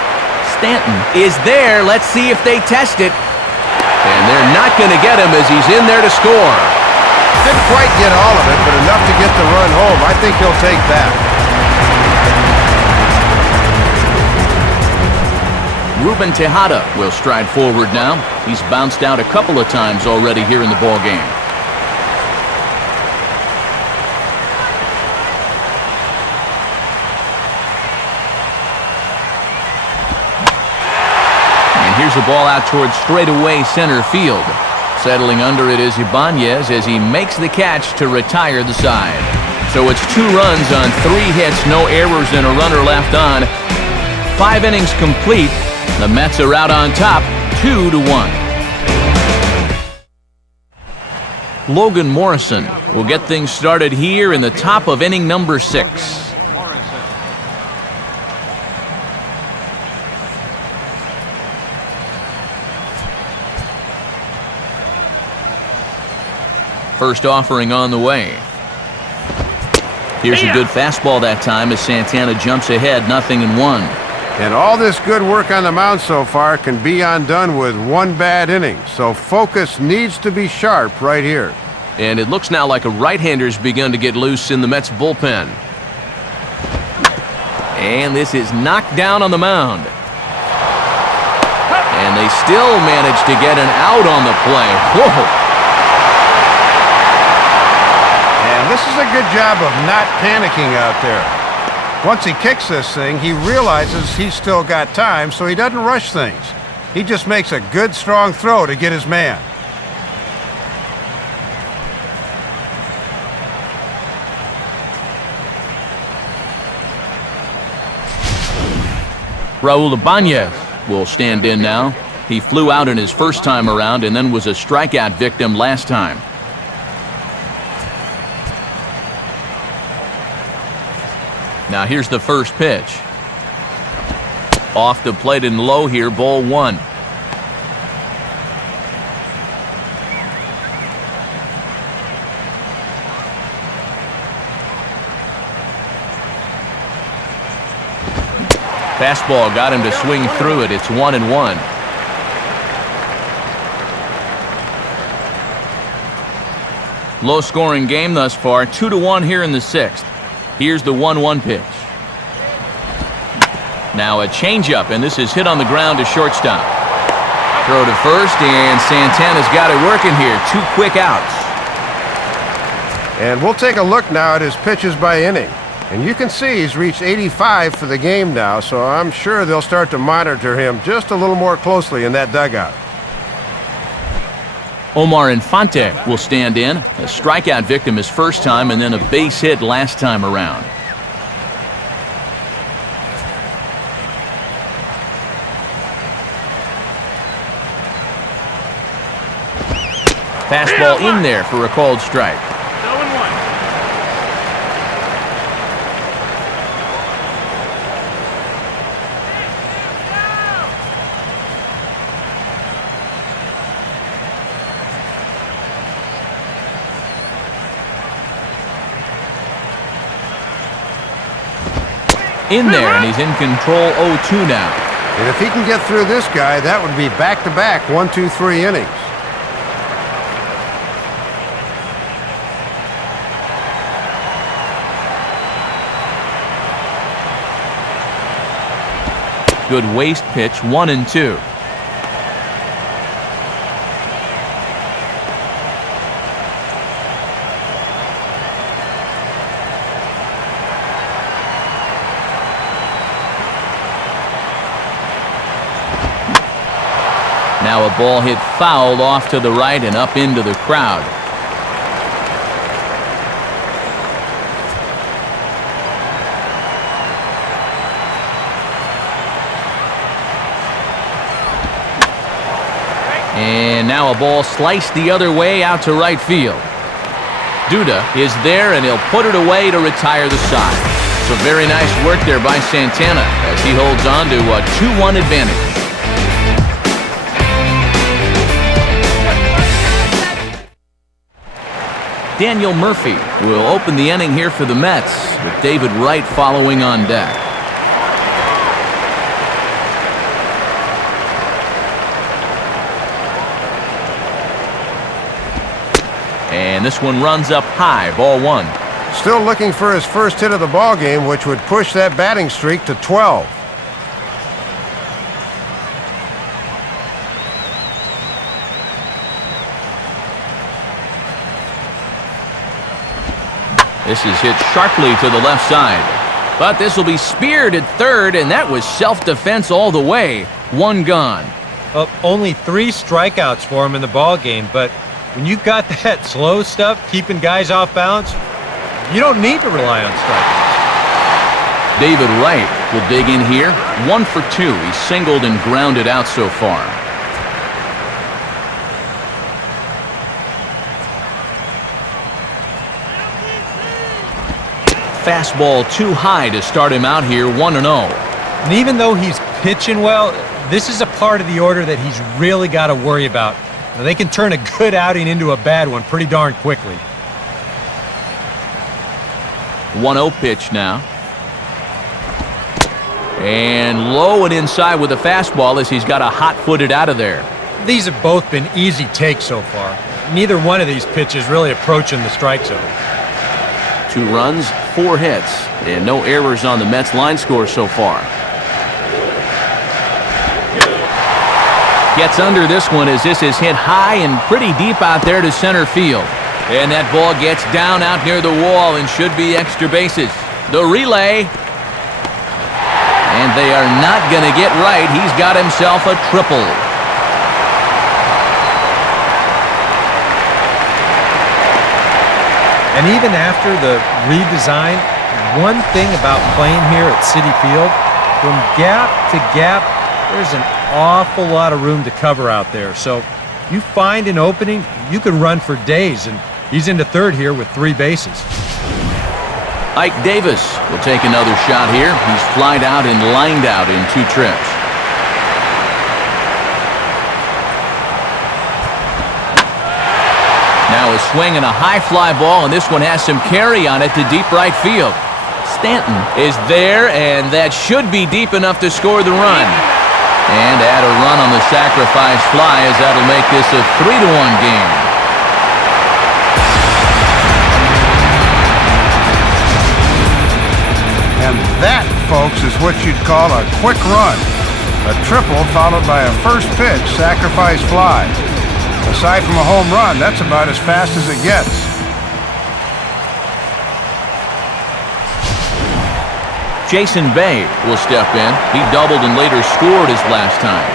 Stanton is there. Let's see if they test it. And they're not going to get him as he's in there to score. Didn't quite get all of it, but enough to get the run home. I think he'll take that. Ruben Tejada will stride forward now. He's bounced out a couple of times already here in the ball game. And here's a ball out towards straightaway center field. Settling under it is Ibanez as he makes the catch to retire the side. So it's 2 runs on 3 hits, no errors, and a runner left on. 5 innings complete. The Mets are out on top, 2-1. Logan Morrison will get things started here in the top of inning number 6. First offering on the way. Here's a good fastball that time as Santana jumps ahead, 0-1. And all this good work on the mound so far can be undone with 1 bad inning. So focus needs to be sharp right here. And it looks now like a right-hander's begun to get loose in the Mets bullpen. And this is knocked down on the mound. And they still manage to get an out on the play. Whoa! And this is a good job of not panicking out there. Once he kicks this thing, he realizes he's still got time, so he doesn't rush things. He just makes a good, strong throw to get his man. Raul Ibanez will stand in now. He flew out in his first time around and then was a strikeout victim last time. Now here's the first pitch. Off the plate and low here, ball 1. Fastball got him to swing through it. It's 1-1. Low scoring game thus far, 2-1 here in the 6th. Here's the 1-1 pitch. Now a changeup, and this is hit on the ground to shortstop. Throw to first, and Santana's got it working here. 2 quick outs. And we'll take a look now at his pitches by inning. And you can see he's reached 85 for the game now, so I'm sure they'll start to monitor him just a little more closely in that dugout. Omar Infante will stand in. A strikeout victim his first time and then a base hit last time around. Fastball in there for a called strike. In there, and he's in control 0-2 now. And if he can get through this guy, that would be back-to-back 1-2-3 innings. Good waist pitch, 1-2. Now a ball hit foul off to the right and up into the crowd. And now a ball sliced the other way out to right field. Duda is there, and he'll put it away to retire the side. So very nice work there by Santana as he holds on to a 2-1 advantage. Daniel Murphy will open the inning here for the Mets, with David Wright following on deck. And this one runs up high, ball 1. Still looking for his first hit of the ball game, which would push that batting streak to 12. This is hit sharply to the left side. But this will be speared at third, and that was self-defense all the way. 1 gone. Only 3 strikeouts for him in the ball game, but when you've got that slow stuff, keeping guys off balance, you don't need to rely on strikeouts. David Wright will dig in here. 1 for 2. He's singled and grounded out so far. Fastball too high to start him out here, 1-0. And even though he's pitching well, this is a part of the order that he's really got to worry about. Now, they can turn a good outing into a bad one pretty darn quickly. 1-0 pitch now. And low and inside with a fastball as he's got a hot-footed out of there. These have both been easy takes so far. Neither one of these pitches really approaching the strike zone. 2 runs, 4 hits, and no errors on the Mets line score so far. Gets under this one as this is hit high and pretty deep out there to center field. And that ball gets down out near the wall and should be extra bases. The relay. And they are not going to get right. He's got himself a triple. And even after the redesign, one thing about playing here at Citi Field, from gap to gap, there's an awful lot of room to cover out there. So you find an opening, you can run for days, and he's into third here with 3 bases. Ike Davis will take another shot here. He's flied out and lined out in 2 trips. Now a swing and a high fly ball, and this one has some carry on it to deep right field. Stanton is there, and that should be deep enough to score the run. And add a run on the sacrifice fly as that'll make this a 3-1 game. And that, folks, is what you'd call a quick run. A triple followed by a first pitch sacrifice fly. Aside from a home run, that's about as fast as it gets. Jason Bay will step in. He doubled and later scored his last time.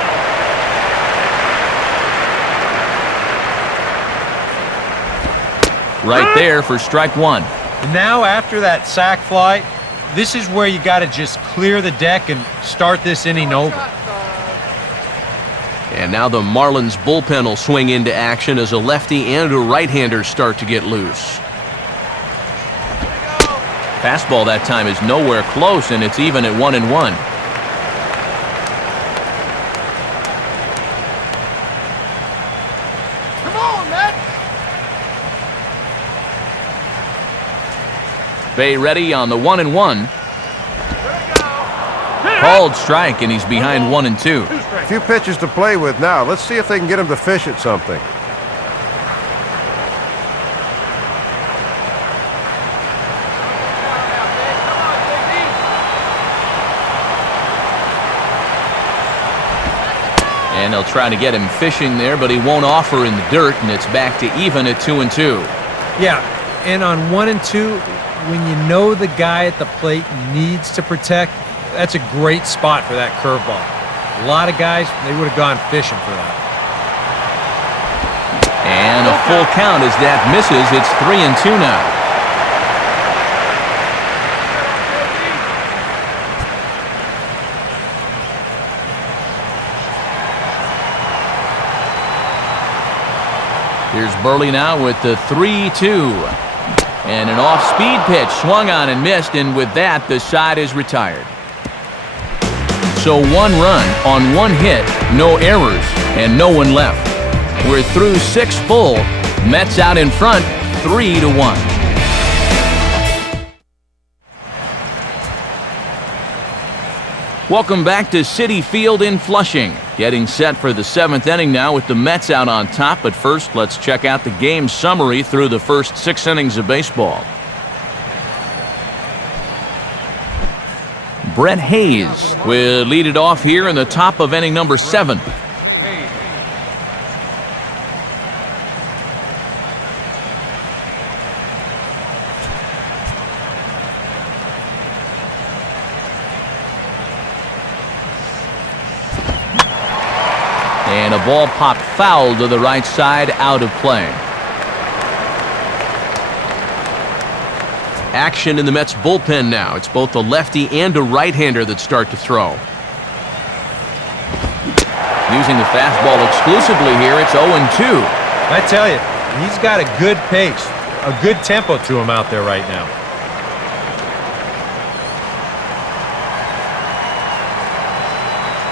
Right there for strike 1. And now after that sac fly, this is where you got to just clear the deck and start this inning over. And And now the Marlins bullpen will swing into action as a lefty and a right-hander start to get loose. Fastball that time is nowhere close, and it's even at 1-1. Come on, Matt. Bay ready on the 1-1. Called strike, and he's behind 1-2. A few pitches to play with now. Let's see if they can get him to fish at something. And they'll try to get him fishing there, but he won't offer in the dirt, and it's back to even at 2-2. Yeah, and on 1-2, when you know the guy at the plate needs to protect, that's a great spot for that curveball. A lot of guys, they would have gone fishing for that. And a full count as that misses. It's 3-2 now. Here's Burley now with the 3-2. And an off-speed pitch swung on and missed, and with that, the side is retired. So 1 run on 1 hit, no errors, and no one left. We're through 6 full. Mets out in front, 3-1. Welcome back to Citi Field in Flushing. Getting set for the 7th inning now with the Mets out on top. But first, let's check out the game summary through the first 6 innings of baseball. Brett Hayes will lead it off here in the top of inning number 7. And a ball popped foul to the right side, out of play. Action in the Mets bullpen now. It's both a lefty and a right-hander that start to throw. Using the fastball exclusively here, it's 0-2. I tell you, he's got a good pace, a good tempo to him out there right now.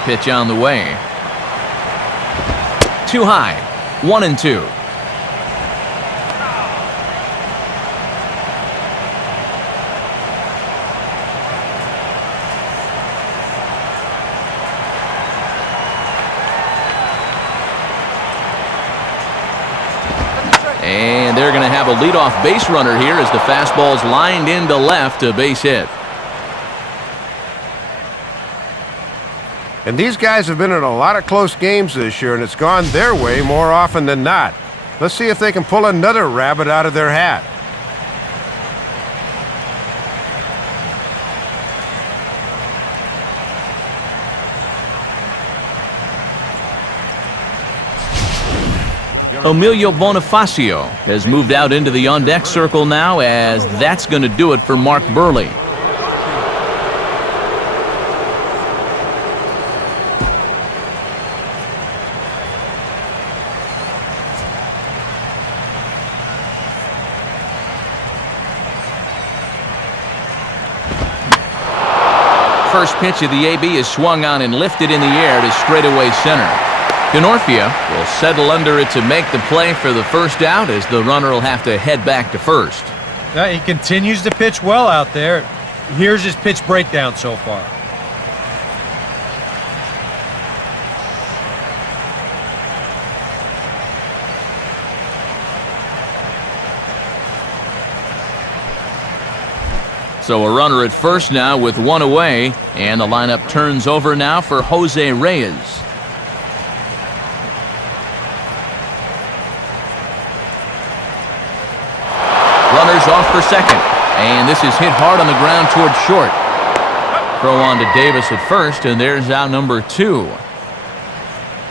Pitch on the way. Too high. 1-2. And they're going to have a leadoff base runner here as the fastball's lined into left, a base hit. And these guys have been in a lot of close games this year, and it's gone their way more often than not. Let's see if they can pull another rabbit out of their hat. Emilio Bonifacio has moved out into the on-deck circle now, as that's going to do it for Mark Burley. First pitch of the AB is swung on and lifted in the air to straightaway center. Denorfia will settle under it to make the play for the first out, as the runner will have to head back to first. He continues to pitch well out there. Here's his pitch breakdown so far. So a runner at first now with 1 away, and the lineup turns over now for Jose Reyes. Runners off for second, and this is hit hard on the ground toward short. Throw on to Davis at first, and there's out number 2.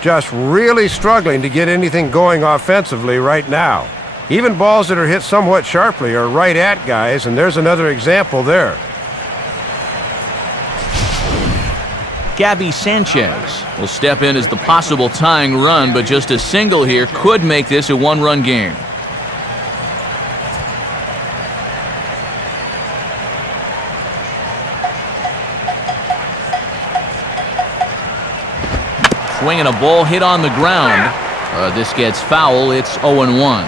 Just really struggling to get anything going offensively right now. Even balls that are hit somewhat sharply are right at guys, and there's another example there. Gabby Sanchez will step in as the possible tying run, but just a single here could make this a one-run game. Swinging a ball hit on the ground. This gets foul. It's 0-1.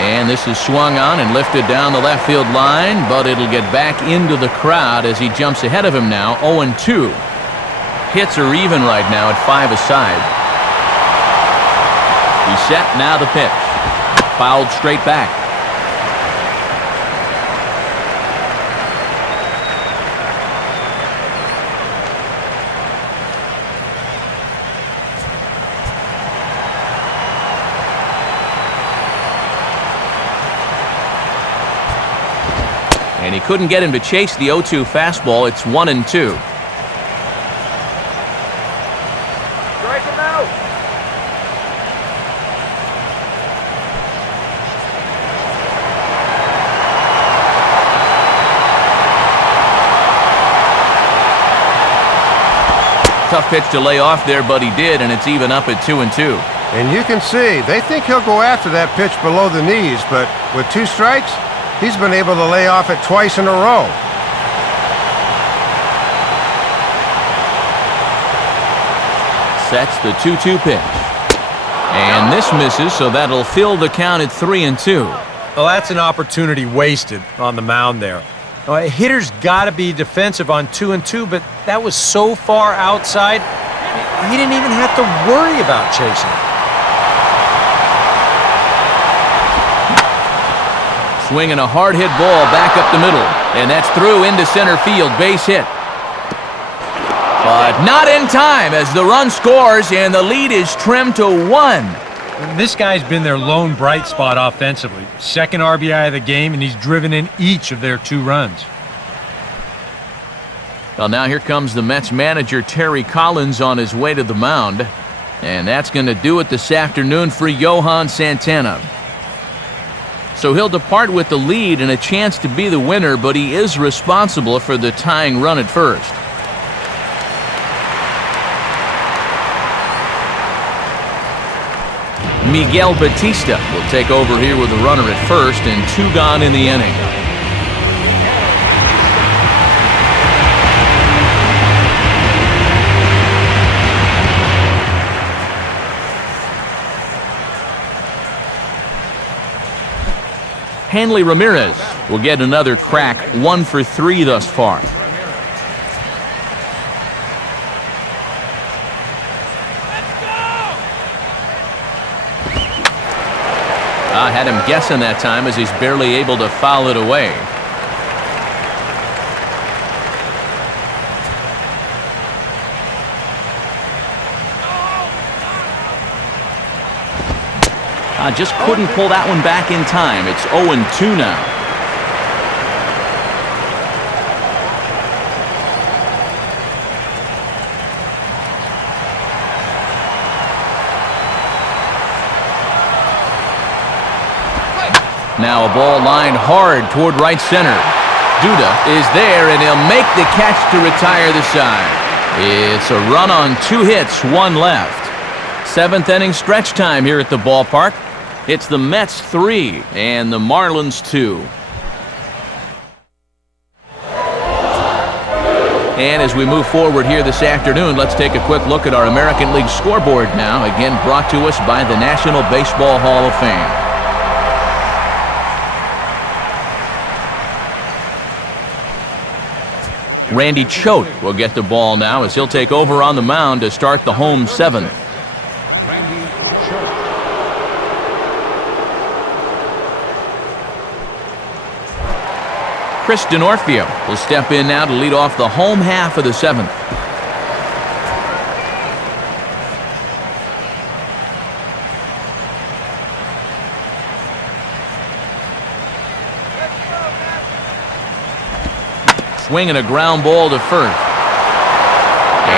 And this is swung on and lifted down the left field line, but it'll get back into the crowd as he jumps ahead of him now, 0-2. Hits are even right now at 5 aside. He's set, now the pitch. Fouled straight back. And he couldn't get him to chase the 0-2 fastball. It's 1-2. Strike him out. Tough pitch to lay off there, but he did, and it's even up at 2-2. And you can see, they think he'll go after that pitch below the knees, but with 2 strikes, he's been able to lay off it twice in a row. Sets the 2-2 pitch. And this misses, so that'll fill the count at 3-2. Well, that's an opportunity wasted on the mound there. A hitter's got to be defensive on 2-2, but that was so far outside, he didn't even have to worry about chasing it. Swinging a hard hit ball back up the middle, and that's through into center field, base hit. But not in time as the run scores and the lead is trimmed to 1. This guy's been their lone bright spot offensively. Second RBI of the game, and he's driven in each of their 2 runs. Well, now here comes the Mets manager, Terry Collins, on his way to the mound. And that's going to do it this afternoon for Johan Santana. So he'll depart with the lead and a chance to be the winner, but he is responsible for the tying run at first. Miguel Batista will take over here with a runner at first and 2 gone in the inning. Hanley Ramirez will get another crack, 1 for 3 thus far. I had him guessing that time as he's barely able to foul it away. I just couldn't pull that one back in time. It's 0-2 now. Now a ball lined hard toward right center. Duda is there, and he'll make the catch to retire the side. It's a run on 2 hits, 1 left. 7th inning stretch time here at the ballpark. It's the Mets 3 and the Marlins 2. And as we move forward here this afternoon, let's take a quick look at our American League scoreboard now, again brought to us by the National Baseball Hall of Fame. Randy Choate will get the ball now as he'll take over on the mound to start the home 7th. Chris D'Onofrio will step in now to lead off the home half of the 7th. Swinging a ground ball to first.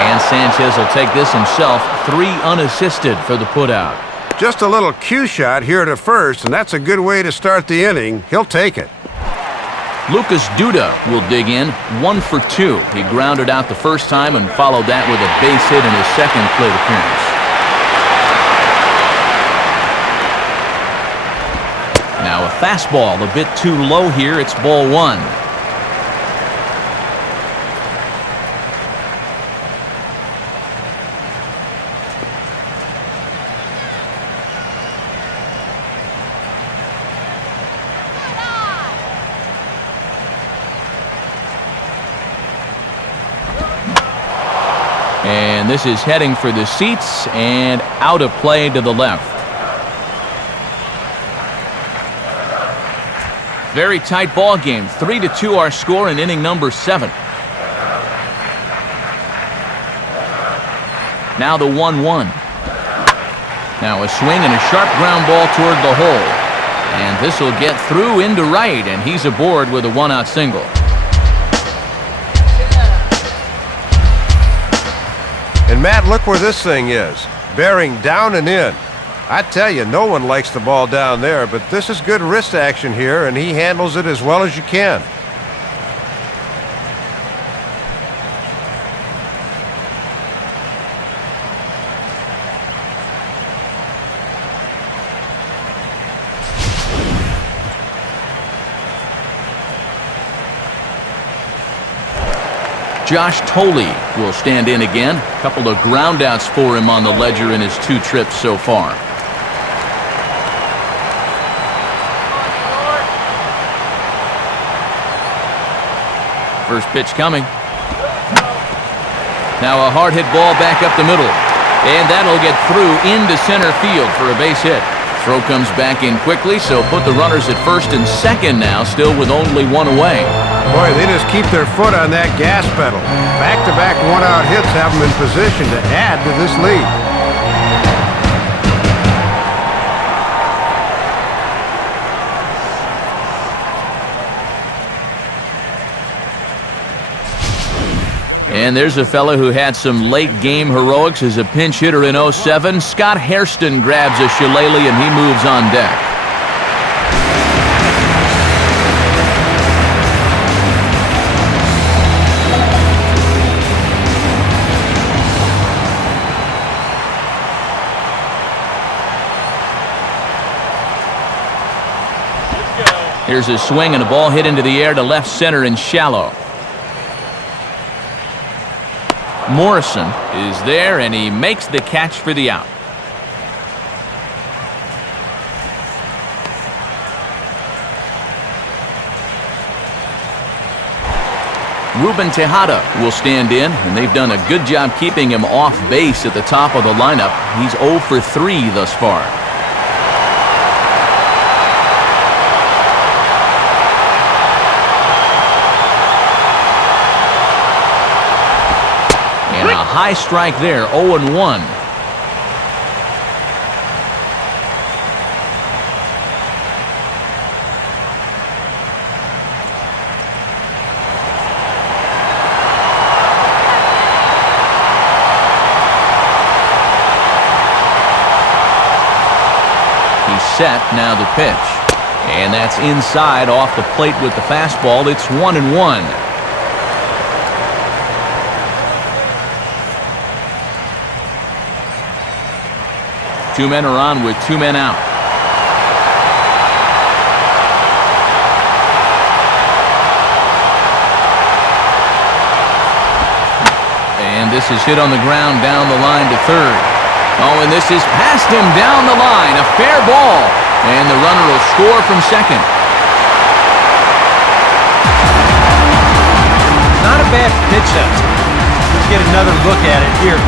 And Sanchez will take this himself, 3 unassisted for the putout. Just a little cue shot here to first, and that's a good way to start the inning. He'll take it. Lucas Duda will dig in, 1 for 2. He grounded out the first time and followed that with a base hit in his second plate appearance. Now a fastball a bit too low here. It's ball 1. And this is heading for the seats and out of play to the left. Very tight ball game. 3-2 our score in inning number 7. Now the 1-1. Now a swing and a sharp ground ball toward the hole. And this will get through into right, and he's aboard with a 1-out single. And Matt, look where this thing is. Bearing down and in. I tell you, no one likes the ball down there, but this is good wrist action here, and he handles it as well as you can. Josh Toley will stand in again. A couple of groundouts for him on the ledger in his 2 trips so far. First pitch coming. Now a hard hit ball back up the middle. And that'll get through into center field for a base hit. Throw comes back in quickly, so put the runners at first and second now, still with only 1 away. Boy, they just keep their foot on that gas pedal. Back-to-back 1-out hits have them in position to add to this lead. And there's a fellow who had some late-game heroics as a pinch hitter in 07. Scott Hairston grabs a shillelagh and he moves on deck. Here's a swing and a ball hit into the air to left center and shallow. Morrison is there, and he makes the catch for the out. Ruben Tejada will stand in, and they've done a good job keeping him off base at the top of the lineup. He's 0 for 3 thus far. And a high strike there, 0-1. Set, now the pitch. And that's inside off the plate with the fastball. It's 1-1. Two men are on with 2 men out. And this is hit on the ground down the line to third. Oh, and this is past him down the line. A fair ball. And the runner will score from second. Not a bad pitch up. Let's get another look at it here.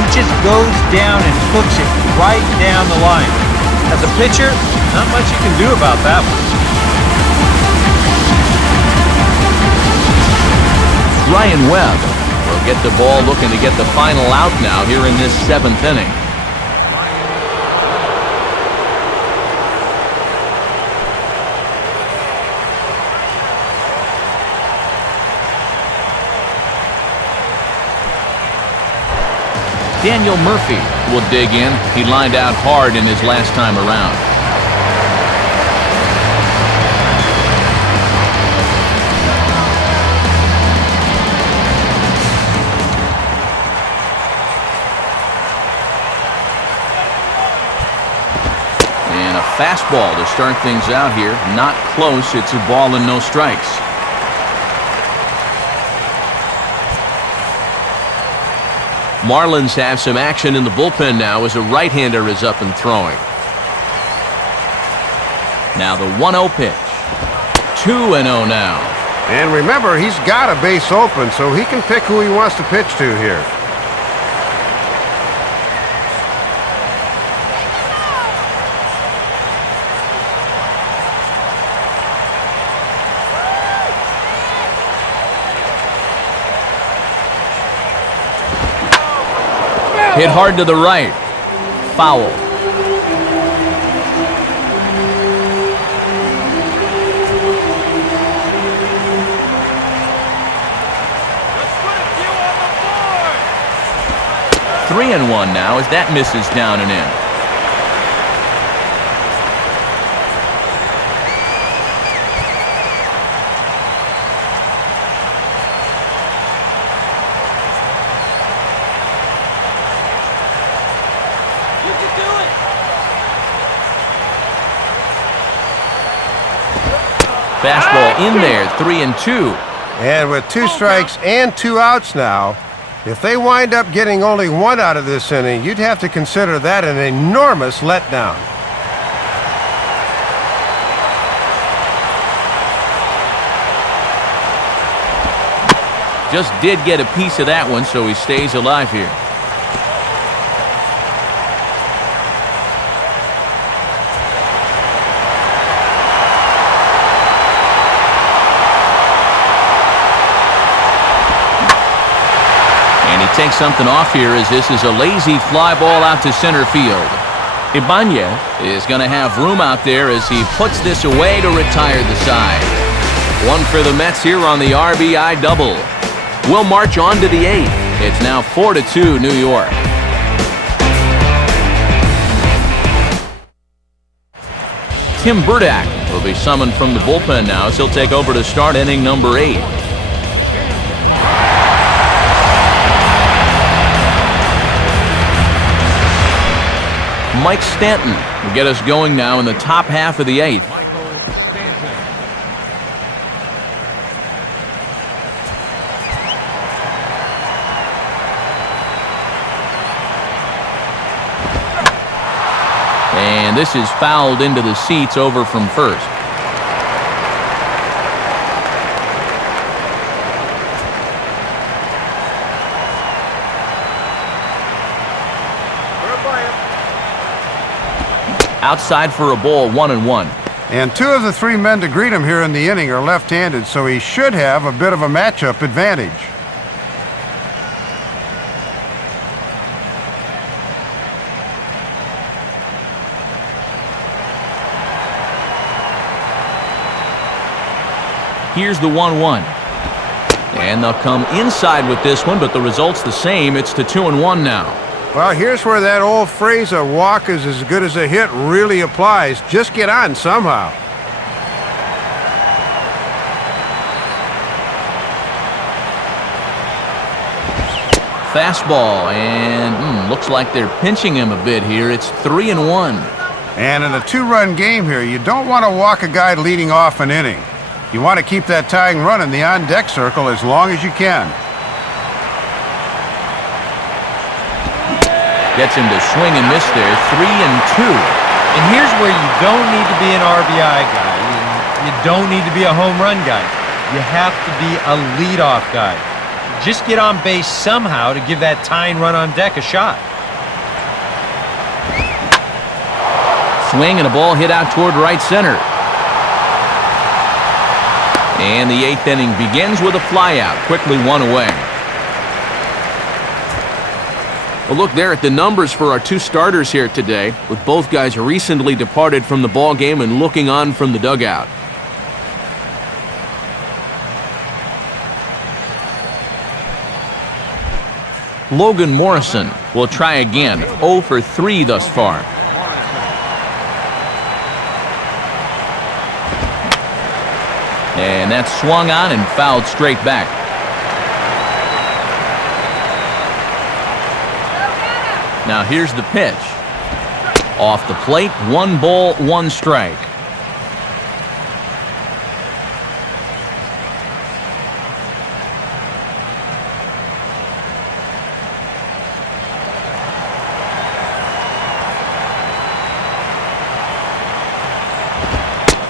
He just goes down and hooks it right down the line. As a pitcher, not much you can do about that one. Ryan Webb will get the ball, looking to get the final out now here in this 7th inning. Daniel Murphy will dig in. He lined out hard in his last time around. And a fastball to start things out here. Not close. It's a ball and no strikes. Marlins have some action in the bullpen now as a right-hander is up and throwing. Now the 1-0 pitch. 2-0 now. And remember, he's got a base open, so he can pick who he wants to pitch to here. Hit hard to the right. Foul. Let's put a few on the board. 3-1 now as that misses down and in. Fastball in there, 3-2. And with 2 strikes and 2 outs now, if they wind up getting only 1 out of this inning, you'd have to consider that an enormous letdown. Just did get a piece of that one, so he stays alive here. Takes something off here as this is a lazy fly ball out to center field. Ibanez is going to have room out there as he puts this away to retire the side. One for the Mets here on the RBI double. We'll march on to the 8th. It's now 4-2 New York. Tim Burdak will be summoned from the bullpen now as he'll take over to start inning number 8. Mike Stanton will get us going now in the top half of the 8th. And this is fouled into the seats over from first. Outside for a ball, 1-1. And 2 of the 3 men to greet him here in the inning are left-handed, so he should have a bit of a matchup advantage. Here's the 1-1. And they'll come inside with this one, but the result's the same. It's to 2-1 now. Well, here's where that old phrase, a walk is as good as a hit, really applies. Just get on somehow. Fastball, and looks like they're pinching him a bit here. It's 3-1. And in a 2-run game here, you don't want to walk a guy leading off an inning. You want to keep that tying run in the on-deck circle as long as you can. Gets him to swing and miss there, 3-2. And here's where you don't need to be an RBI guy. You don't need to be a home run guy. You have to be a leadoff guy. Just get on base somehow to give that tying run on deck a shot. Swing and a ball hit out toward right center. And the 8th inning begins with a flyout, quickly 1 away. Well, look there at the numbers for our 2 starters here today, with both guys recently departed from the ball game and looking on from the dugout. Logan Morrison will try again. 0 for 3 thus far. And that's swung on and fouled straight back. Now here's the pitch. Off the plate, 1 ball, 1 strike.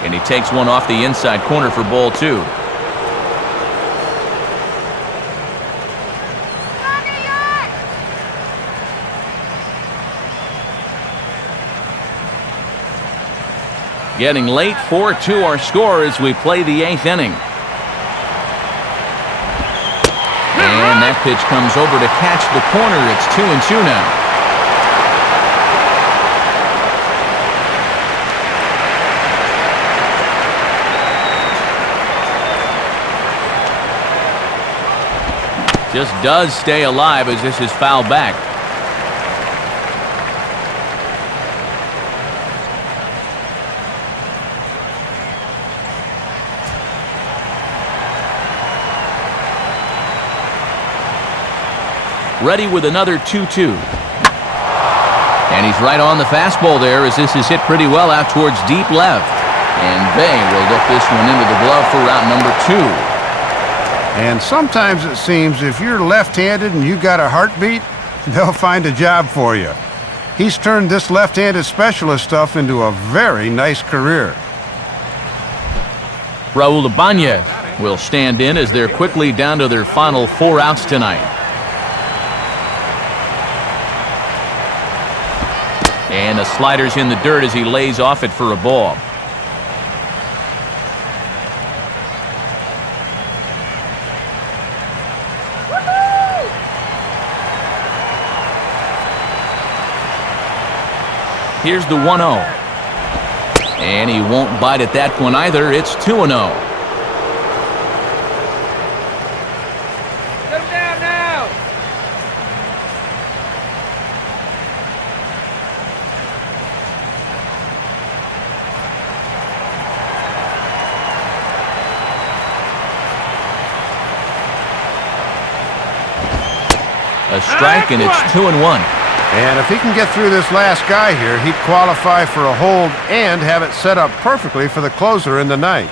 And he takes one off the inside corner for ball 2. Getting late, 4-2 our score as we play the 8th inning. And that pitch comes over to catch the corner. It's 2-2 now. Just does stay alive as this is fouled back. Ready with another 2-2. And he's right on the fastball there as this is hit pretty well out towards deep left. And Bay will look this one into the glove for route number 2. And sometimes it seems if you're left-handed and you got a heartbeat, they'll find a job for you. He's turned this left-handed specialist stuff into a very nice career. Raul Ibanez will stand in as they're quickly down to their final 4 outs tonight. And the slider's in the dirt as he lays off it for a ball. Here's the 1-0. And he won't bite at that one either. It's 2-0. Get him down now. A strike, and it's 2-1. And if he can get through this last guy here, he'd qualify for a hold and have it set up perfectly for the closer in the ninth.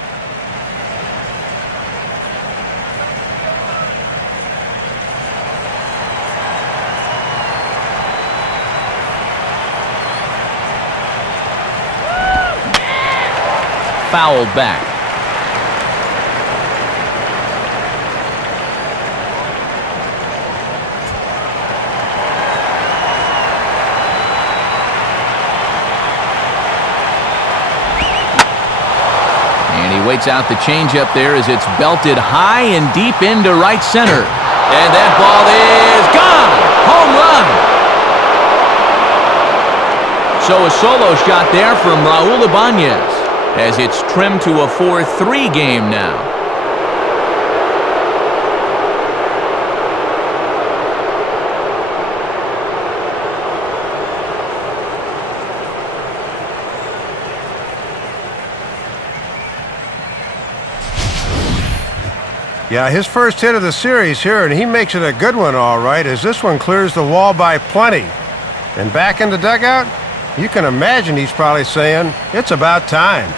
Fouled back. Waits out the changeup there as it's belted high and deep into right center. And that ball is gone! Home run! So a solo shot there from Raul Ibanez as it's trimmed to a 4-3 game now. Yeah, his first hit of the series here, and he makes it a good one all right, as this one clears the wall by plenty. And back in the dugout, you can imagine he's probably saying, it's about time.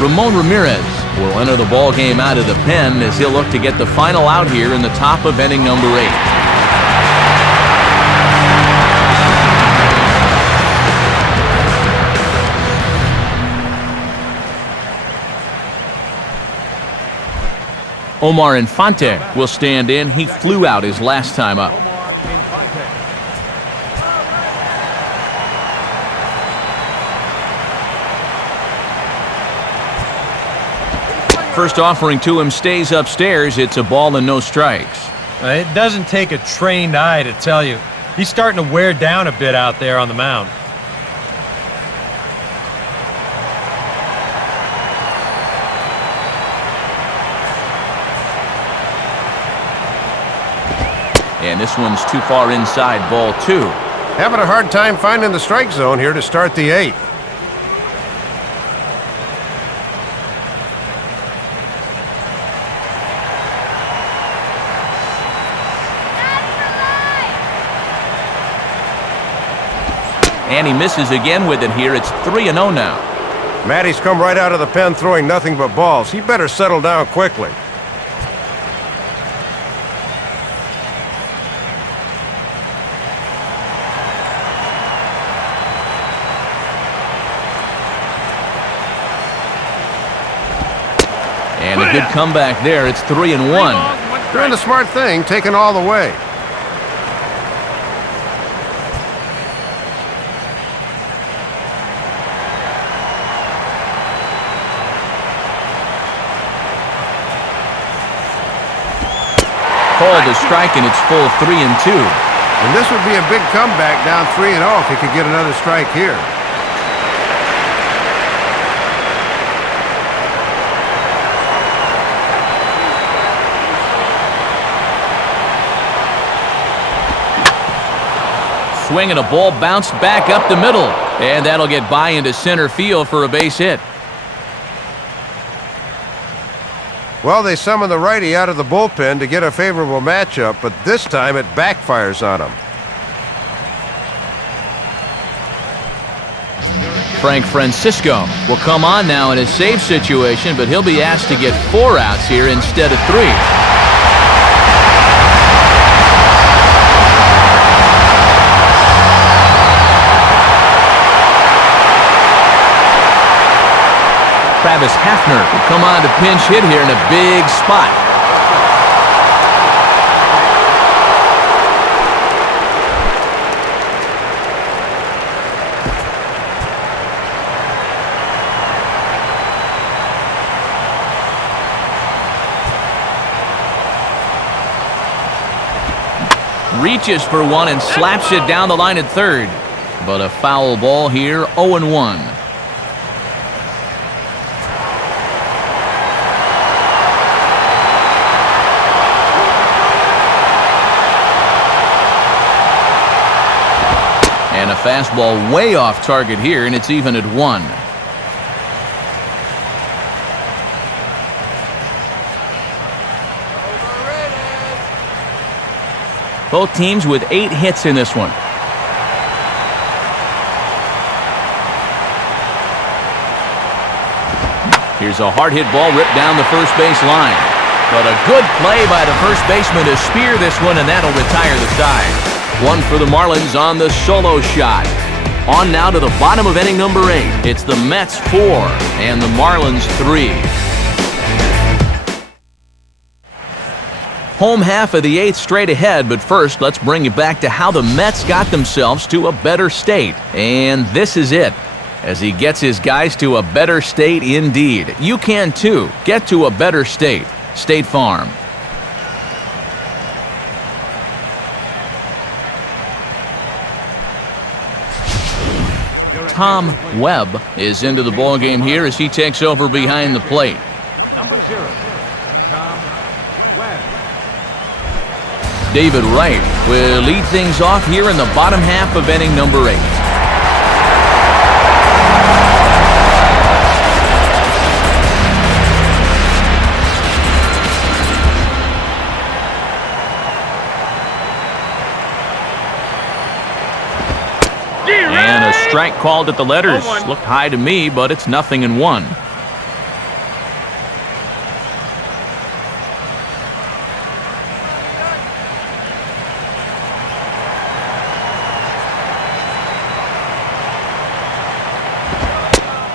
Ramon Ramirez will enter the ball game out of the pen as he'll look to get the final out here in the top of inning number 8. Omar Infante will stand in. He flew out his last time up. First offering to him stays upstairs. It's a ball and no strikes. It doesn't take a trained eye to tell you. He's starting to wear down a bit out there on the mound. And this one's too far inside, ball 2. Having a hard time finding the strike zone here to start the 8th. And he misses again with it here. It's 3-0 now. Matty's come right out of the pen throwing nothing but balls. He better settle down quickly. And a good comeback there. It's 3-1. Doing the smart thing, taking all the way. Called a strike, and it's full 3-2. And this would be a big comeback down 3-0 if he could get another strike here. Swinging a ball bounced back up the middle. And that'll get by into center field for a base hit. Well, they summon the righty out of the bullpen to get a favorable matchup, but this time it backfires on him. Frank Francisco will come on now in a save situation, but he'll be asked to get 4 outs here instead of 3. Travis Hafner will come on to pinch hit here in a big spot. Reaches for one and slaps it down the line at third. But a foul ball here, 0-1. And a fastball way off target here, and it's even at 1. Both teams with 8 hits in this one. Here's a hard hit ball ripped down the first base line. But a good play by the first baseman to spear this one, and that'll retire the side. 1 for the Marlins on the solo shot. On now to the bottom of inning number 8. It's the Mets 4 and the Marlins 3. Home half of the 8th straight ahead, but first let's bring you back to how the Mets got themselves to a better state. And this is it. As he gets his guys to a better state indeed. You can too. Get to a better state. State Farm. Tom Webb is into the ballgame here as he takes over behind the plate. Number 0, Tom Webb. David Wright will lead things off here in the bottom half of inning number 8. And a strike called at the letters. Looked high to me, but it's 0-1.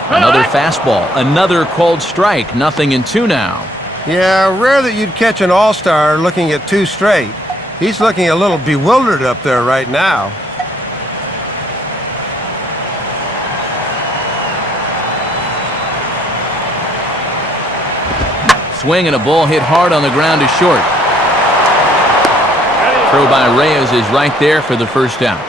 Another fastball, another called strike, 0-2 now. Yeah, rare that you'd catch an all-star looking at 2 straight. He's looking a little bewildered up there right now. Swing and a ball hit hard on the ground to short. Throw by Reyes is right there for the first out.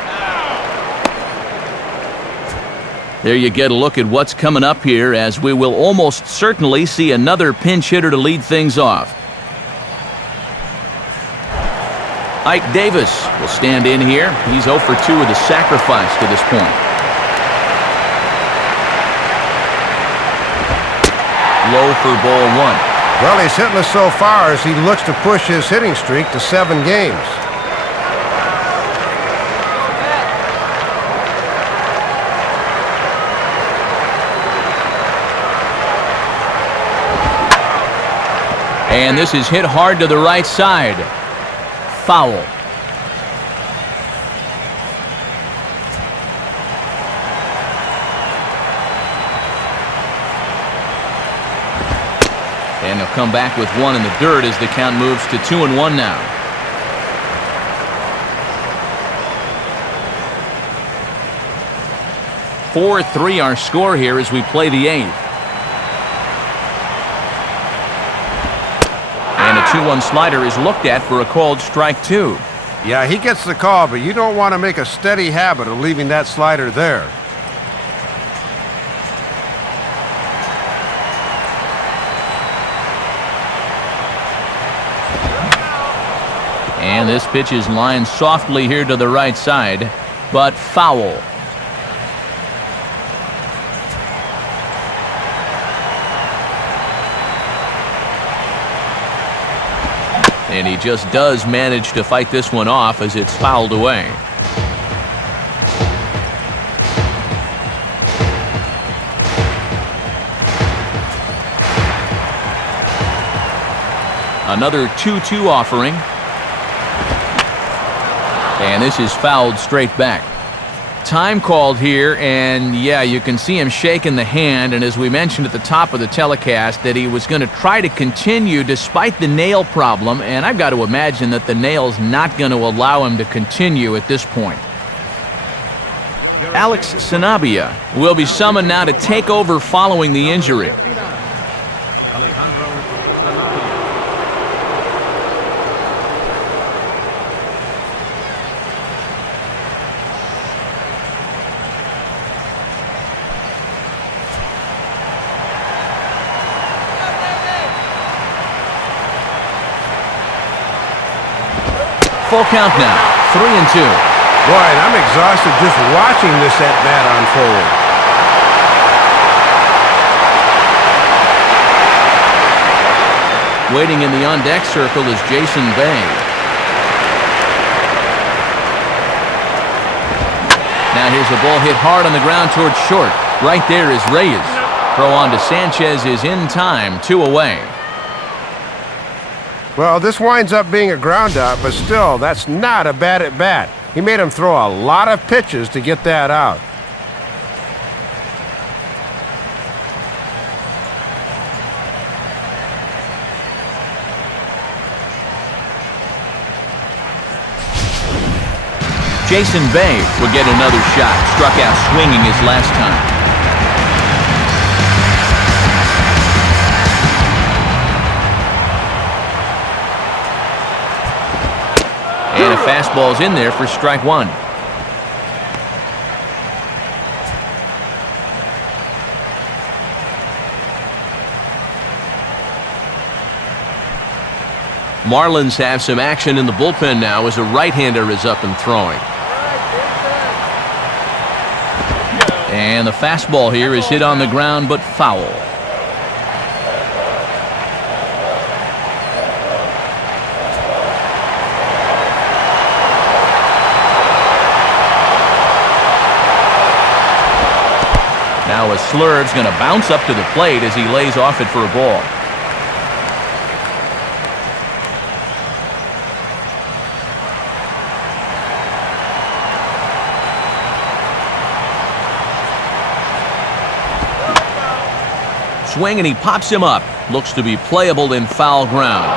There you get a look at what's coming up here, as we will almost certainly see another pinch hitter to lead things off. Ike Davis will stand in here. He's 0 for 2 with a sacrifice to this point. Low for ball 1. Well, he's hitless so far as he looks to push his hitting streak to 7 games. And this is hit hard to the right side. Foul. And they'll come back with 1 in the dirt as the count moves to 2-1 now. Four-3 our score here as we play the 8th. And a 2-1 slider is looked at for a called strike 2. Yeah, he gets the call, but you don't want to make a steady habit of leaving that slider there. And this pitch is lined softly here to the right side, but foul. And he just does manage to fight this one off as it's fouled away. Another 2-2 offering. And this is fouled straight back. Time called here, and yeah, you can see him shaking the hand, and as we mentioned at the top of the telecast, that he was going to try to continue despite the nail problem, and I've got to imagine that the nail's not going to allow him to continue at this point. Alex Sanabia will be summoned now to take over following the injury. Full count now, 3-2. Boy, and I'm exhausted just watching this at-bat unfold. Waiting in the on-deck circle is Jason Bay. Now here's a ball hit hard on the ground towards short. Right there is Reyes. Throw on to Sanchez is in time, 2 away. Well, this winds up being a ground out, but still, that's not a bad at-bat. He made him throw a lot of pitches to get that out. Jason Bay will get another shot. Struck out swinging his last time. And a fastball's in there for strike 1. Marlins have some action in the bullpen now as a right-hander is up and throwing. And the fastball here is hit on the ground but foul. Now a slurve's going to bounce up to the plate as he lays off it for a ball. Swing and he pops him up. Looks to be playable in foul ground.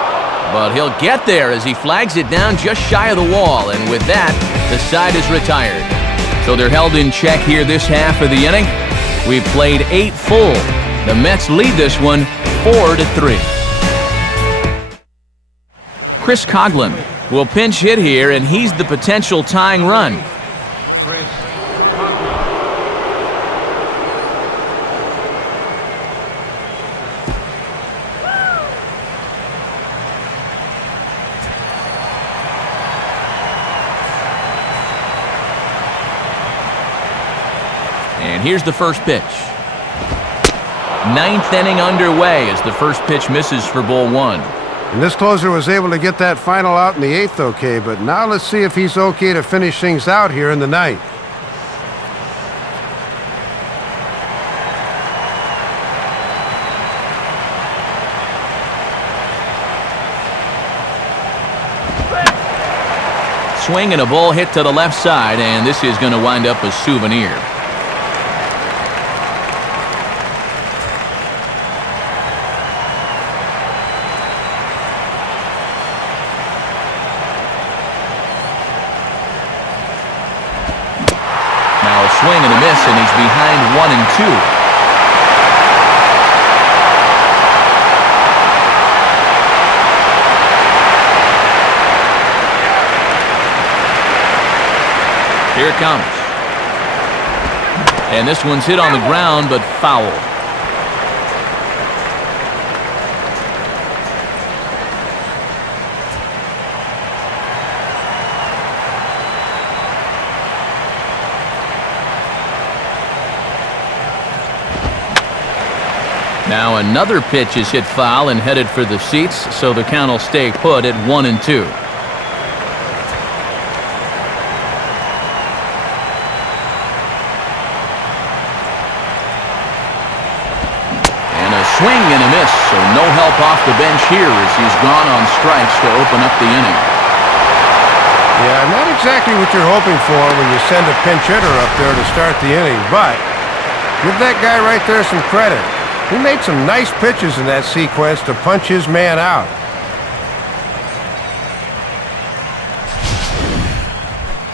But he'll get there as he flags it down just shy of the wall. And with that, the side is retired. So they're held in check here this half of the inning. We've played 8 full. The Mets lead this one 4-3. Chris Coughlin will pinch hit here, and he's the potential tying run. Chris And here's the first pitch. Ninth inning underway as the first pitch misses for ball one. And this closer was able to get that final out in the eighth okay, but now let's see if he's okay to finish things out here in the ninth. Swing and a ball hit to the left side, and this is going to wind up a souvenir. Now a swing and a miss, and he's behind 1-2. Here it comes. And this one's hit on the ground, but foul. Now another pitch is hit foul and headed for the seats, so the count will stay put at 1-2. Swing and a miss, so no help off the bench here as he's gone on strikes to open up the inning. Yeah, not exactly what you're hoping for when you send a pinch hitter up there to start the inning, but give that guy right there some credit. He made some nice pitches in that sequence to punch his man out.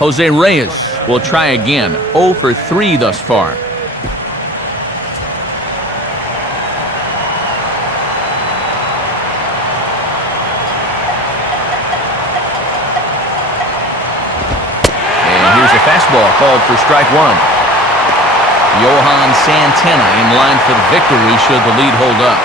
Jose Reyes will try again, 0 for 3 thus far. Fastball called for strike one. Johan Santana in line for the victory should the lead hold up.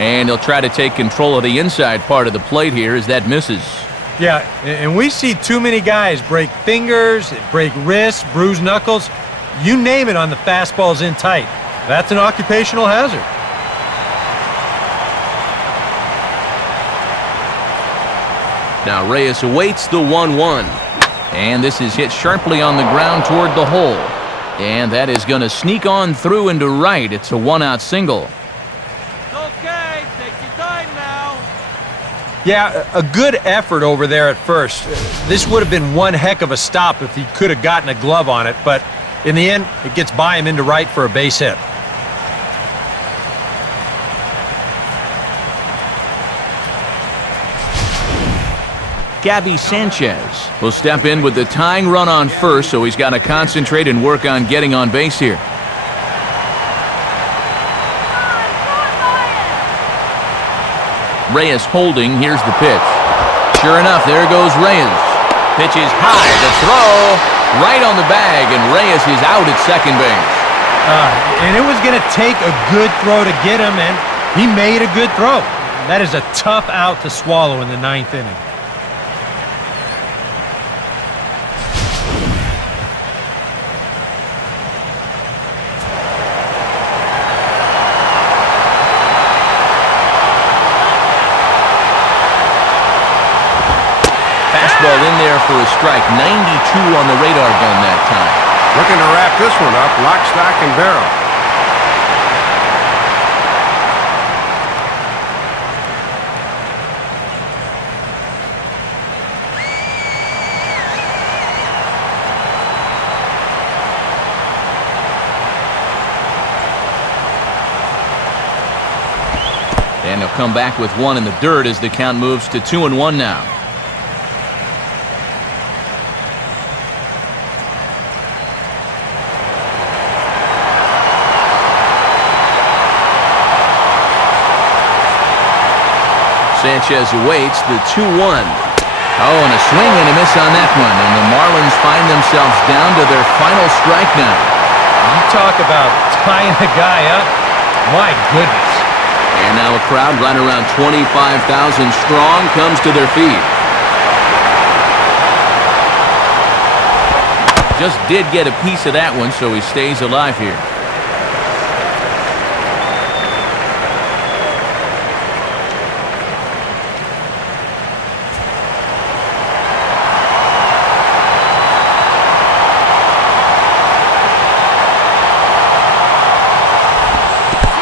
And he'll try to take control of the inside part of the plate here as that misses. Yeah, and we see too many guys break fingers, break wrists, bruise knuckles. You name it on the fastballs in tight. That's an occupational hazard. Now Reyes awaits the 1-1. And this is hit sharply on the ground toward the hole. And that is going to sneak on through into right. It's a 1-out single. Okay, take your time now. Yeah, a good effort over there at first. This would have been one heck of a stop if he could have gotten a glove on it, but in the end, it gets by him into right for a base hit. Gabby Sanchez will step in with the tying run on first, so he's got to concentrate and work on getting on base here. Reyes holding. Here's the pitch. Sure enough, there goes Reyes. Pitch is high. The throw right on the bag, and Reyes is out at second base. And it was going to take a good throw to get him, and he made a good throw. That is a tough out to swallow in the ninth inning. Fastball in there for a strike. 92 on the radar gun that time. Looking to wrap this one up, lock, stock, and barrel. And he'll come back with one in the dirt as the count moves to 2-1 now. Sanchez awaits the 2-1. Oh, and a swing and a miss on that one. And the Marlins find themselves down to their final strike now. You talk about tying the guy up. My goodness. And now a crowd right around 25,000 strong comes to their feet. Just did get a piece of that one, so he stays alive here.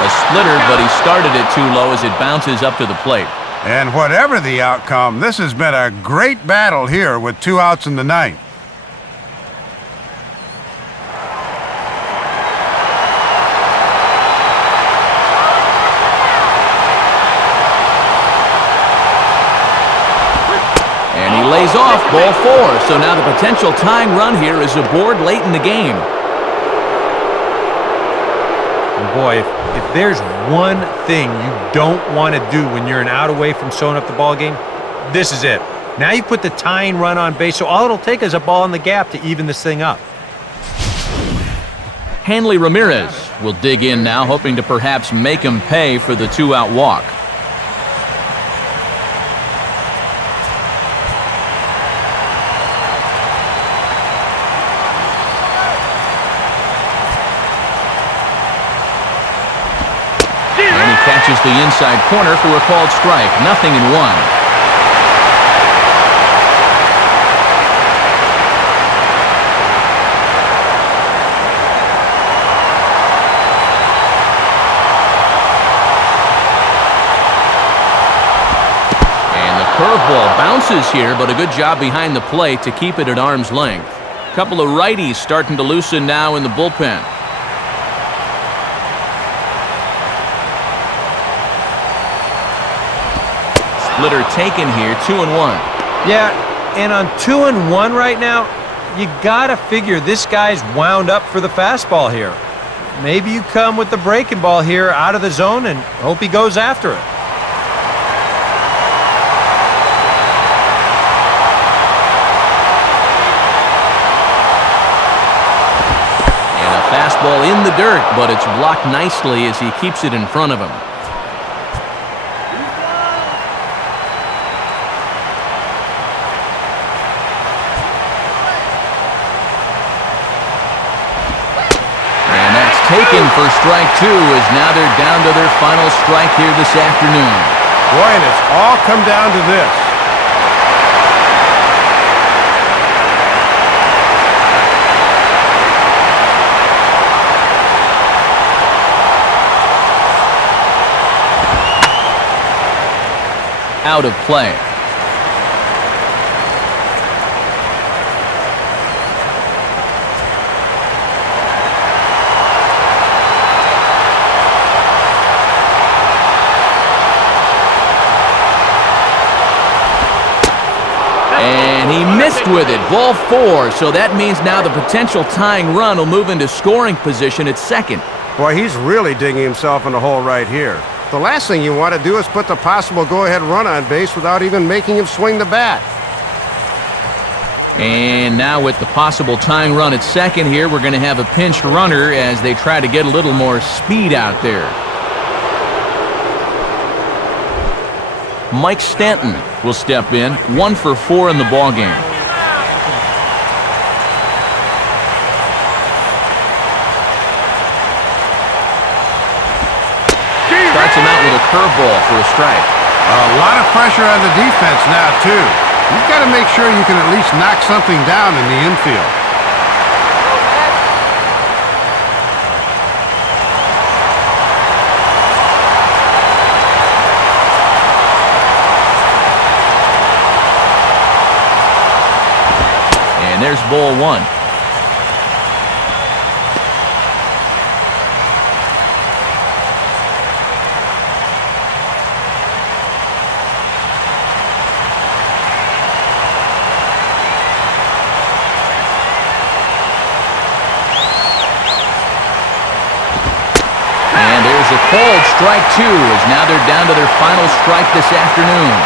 A splitter, but he started it too low as it bounces up to the plate. And whatever the outcome, this has been a great battle here with 2 outs in the ninth. And he lays off, ball 4. So now the potential tying run here is aboard late in the game. And boy, if there's one thing you don't want to do when you're an out away from sewing up the ball game, this is it. Now you put the tying run on base, so all it'll take is a ball in the gap to even this thing up. Hanley Ramirez will dig in now, hoping to perhaps make him pay for the 2-out walk. Catches the inside corner for a called strike. 0-1. And the curveball bounces here, but a good job behind the plate to keep it at arm's length. A couple of righties starting to loosen now in the bullpen. Splitter taken here, 2-1. Yeah, and on 2-1 right now, you gotta figure this guy's wound up for the fastball here. Maybe you come with the breaking ball here out of the zone and hope he goes after it. And a fastball in the dirt, but it's blocked nicely as he keeps it in front of him. Taken for strike 2 as now they're down to their final strike here this afternoon. Boy, and it's all come down to this. Out of play. And he missed with it, ball 4, so that means now the potential tying run will move into scoring position at second. Boy, he's really digging himself in the hole right here. The last thing you want to do is put the possible go-ahead run on base without even making him swing the bat. And now with the possible tying run at second here, we're going to have a pinch runner as they try to get a little more speed out there. Mike Stanton will step in, 1 for 4 in the ballgame. Starts him out with a curveball for a strike. A lot of pressure on the defense now, too. You've got to make sure you can at least knock something down in the infield. And there's ball 1. And there's a called strike 2 as now they're down to their final strike this afternoon.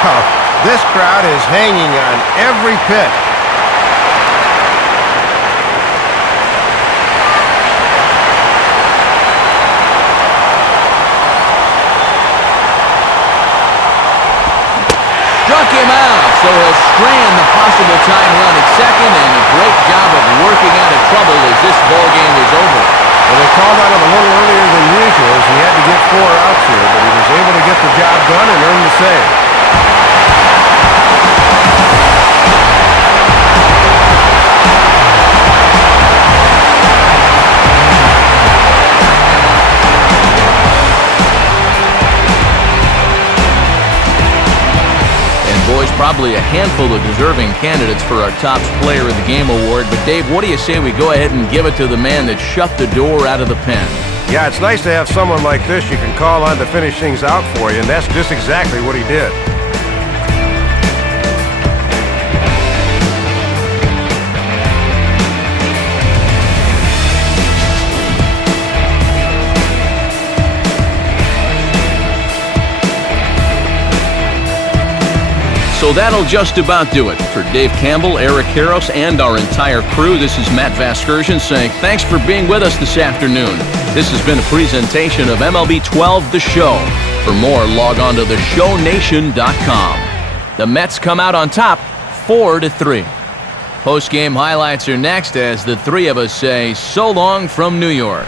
Wow, this crowd is hanging on every pitch. strand the possible tying run at second, and a great job of working out of trouble as this ball game was over. Well, they called on him a little earlier than usual as he had to get 4 outs here, but he was able to get the job done and earn the save. Boys, probably a handful of deserving candidates for our Tops Player of the Game award. But, Dave, what do you say we go ahead and give it to the man that shut the door out of the pen? Yeah, it's nice to have someone like this you can call on to finish things out for you, and that's just exactly what he did. So that'll just about do it. For Dave Campbell, Eric Karros, and our entire crew, this is Matt Vasgersian saying thanks for being with us this afternoon. This has been a presentation of MLB 12 The Show. For more, log on to theshownation.com. The Mets come out on top 4-3. Post-game highlights are next as the three of us say so long from New York.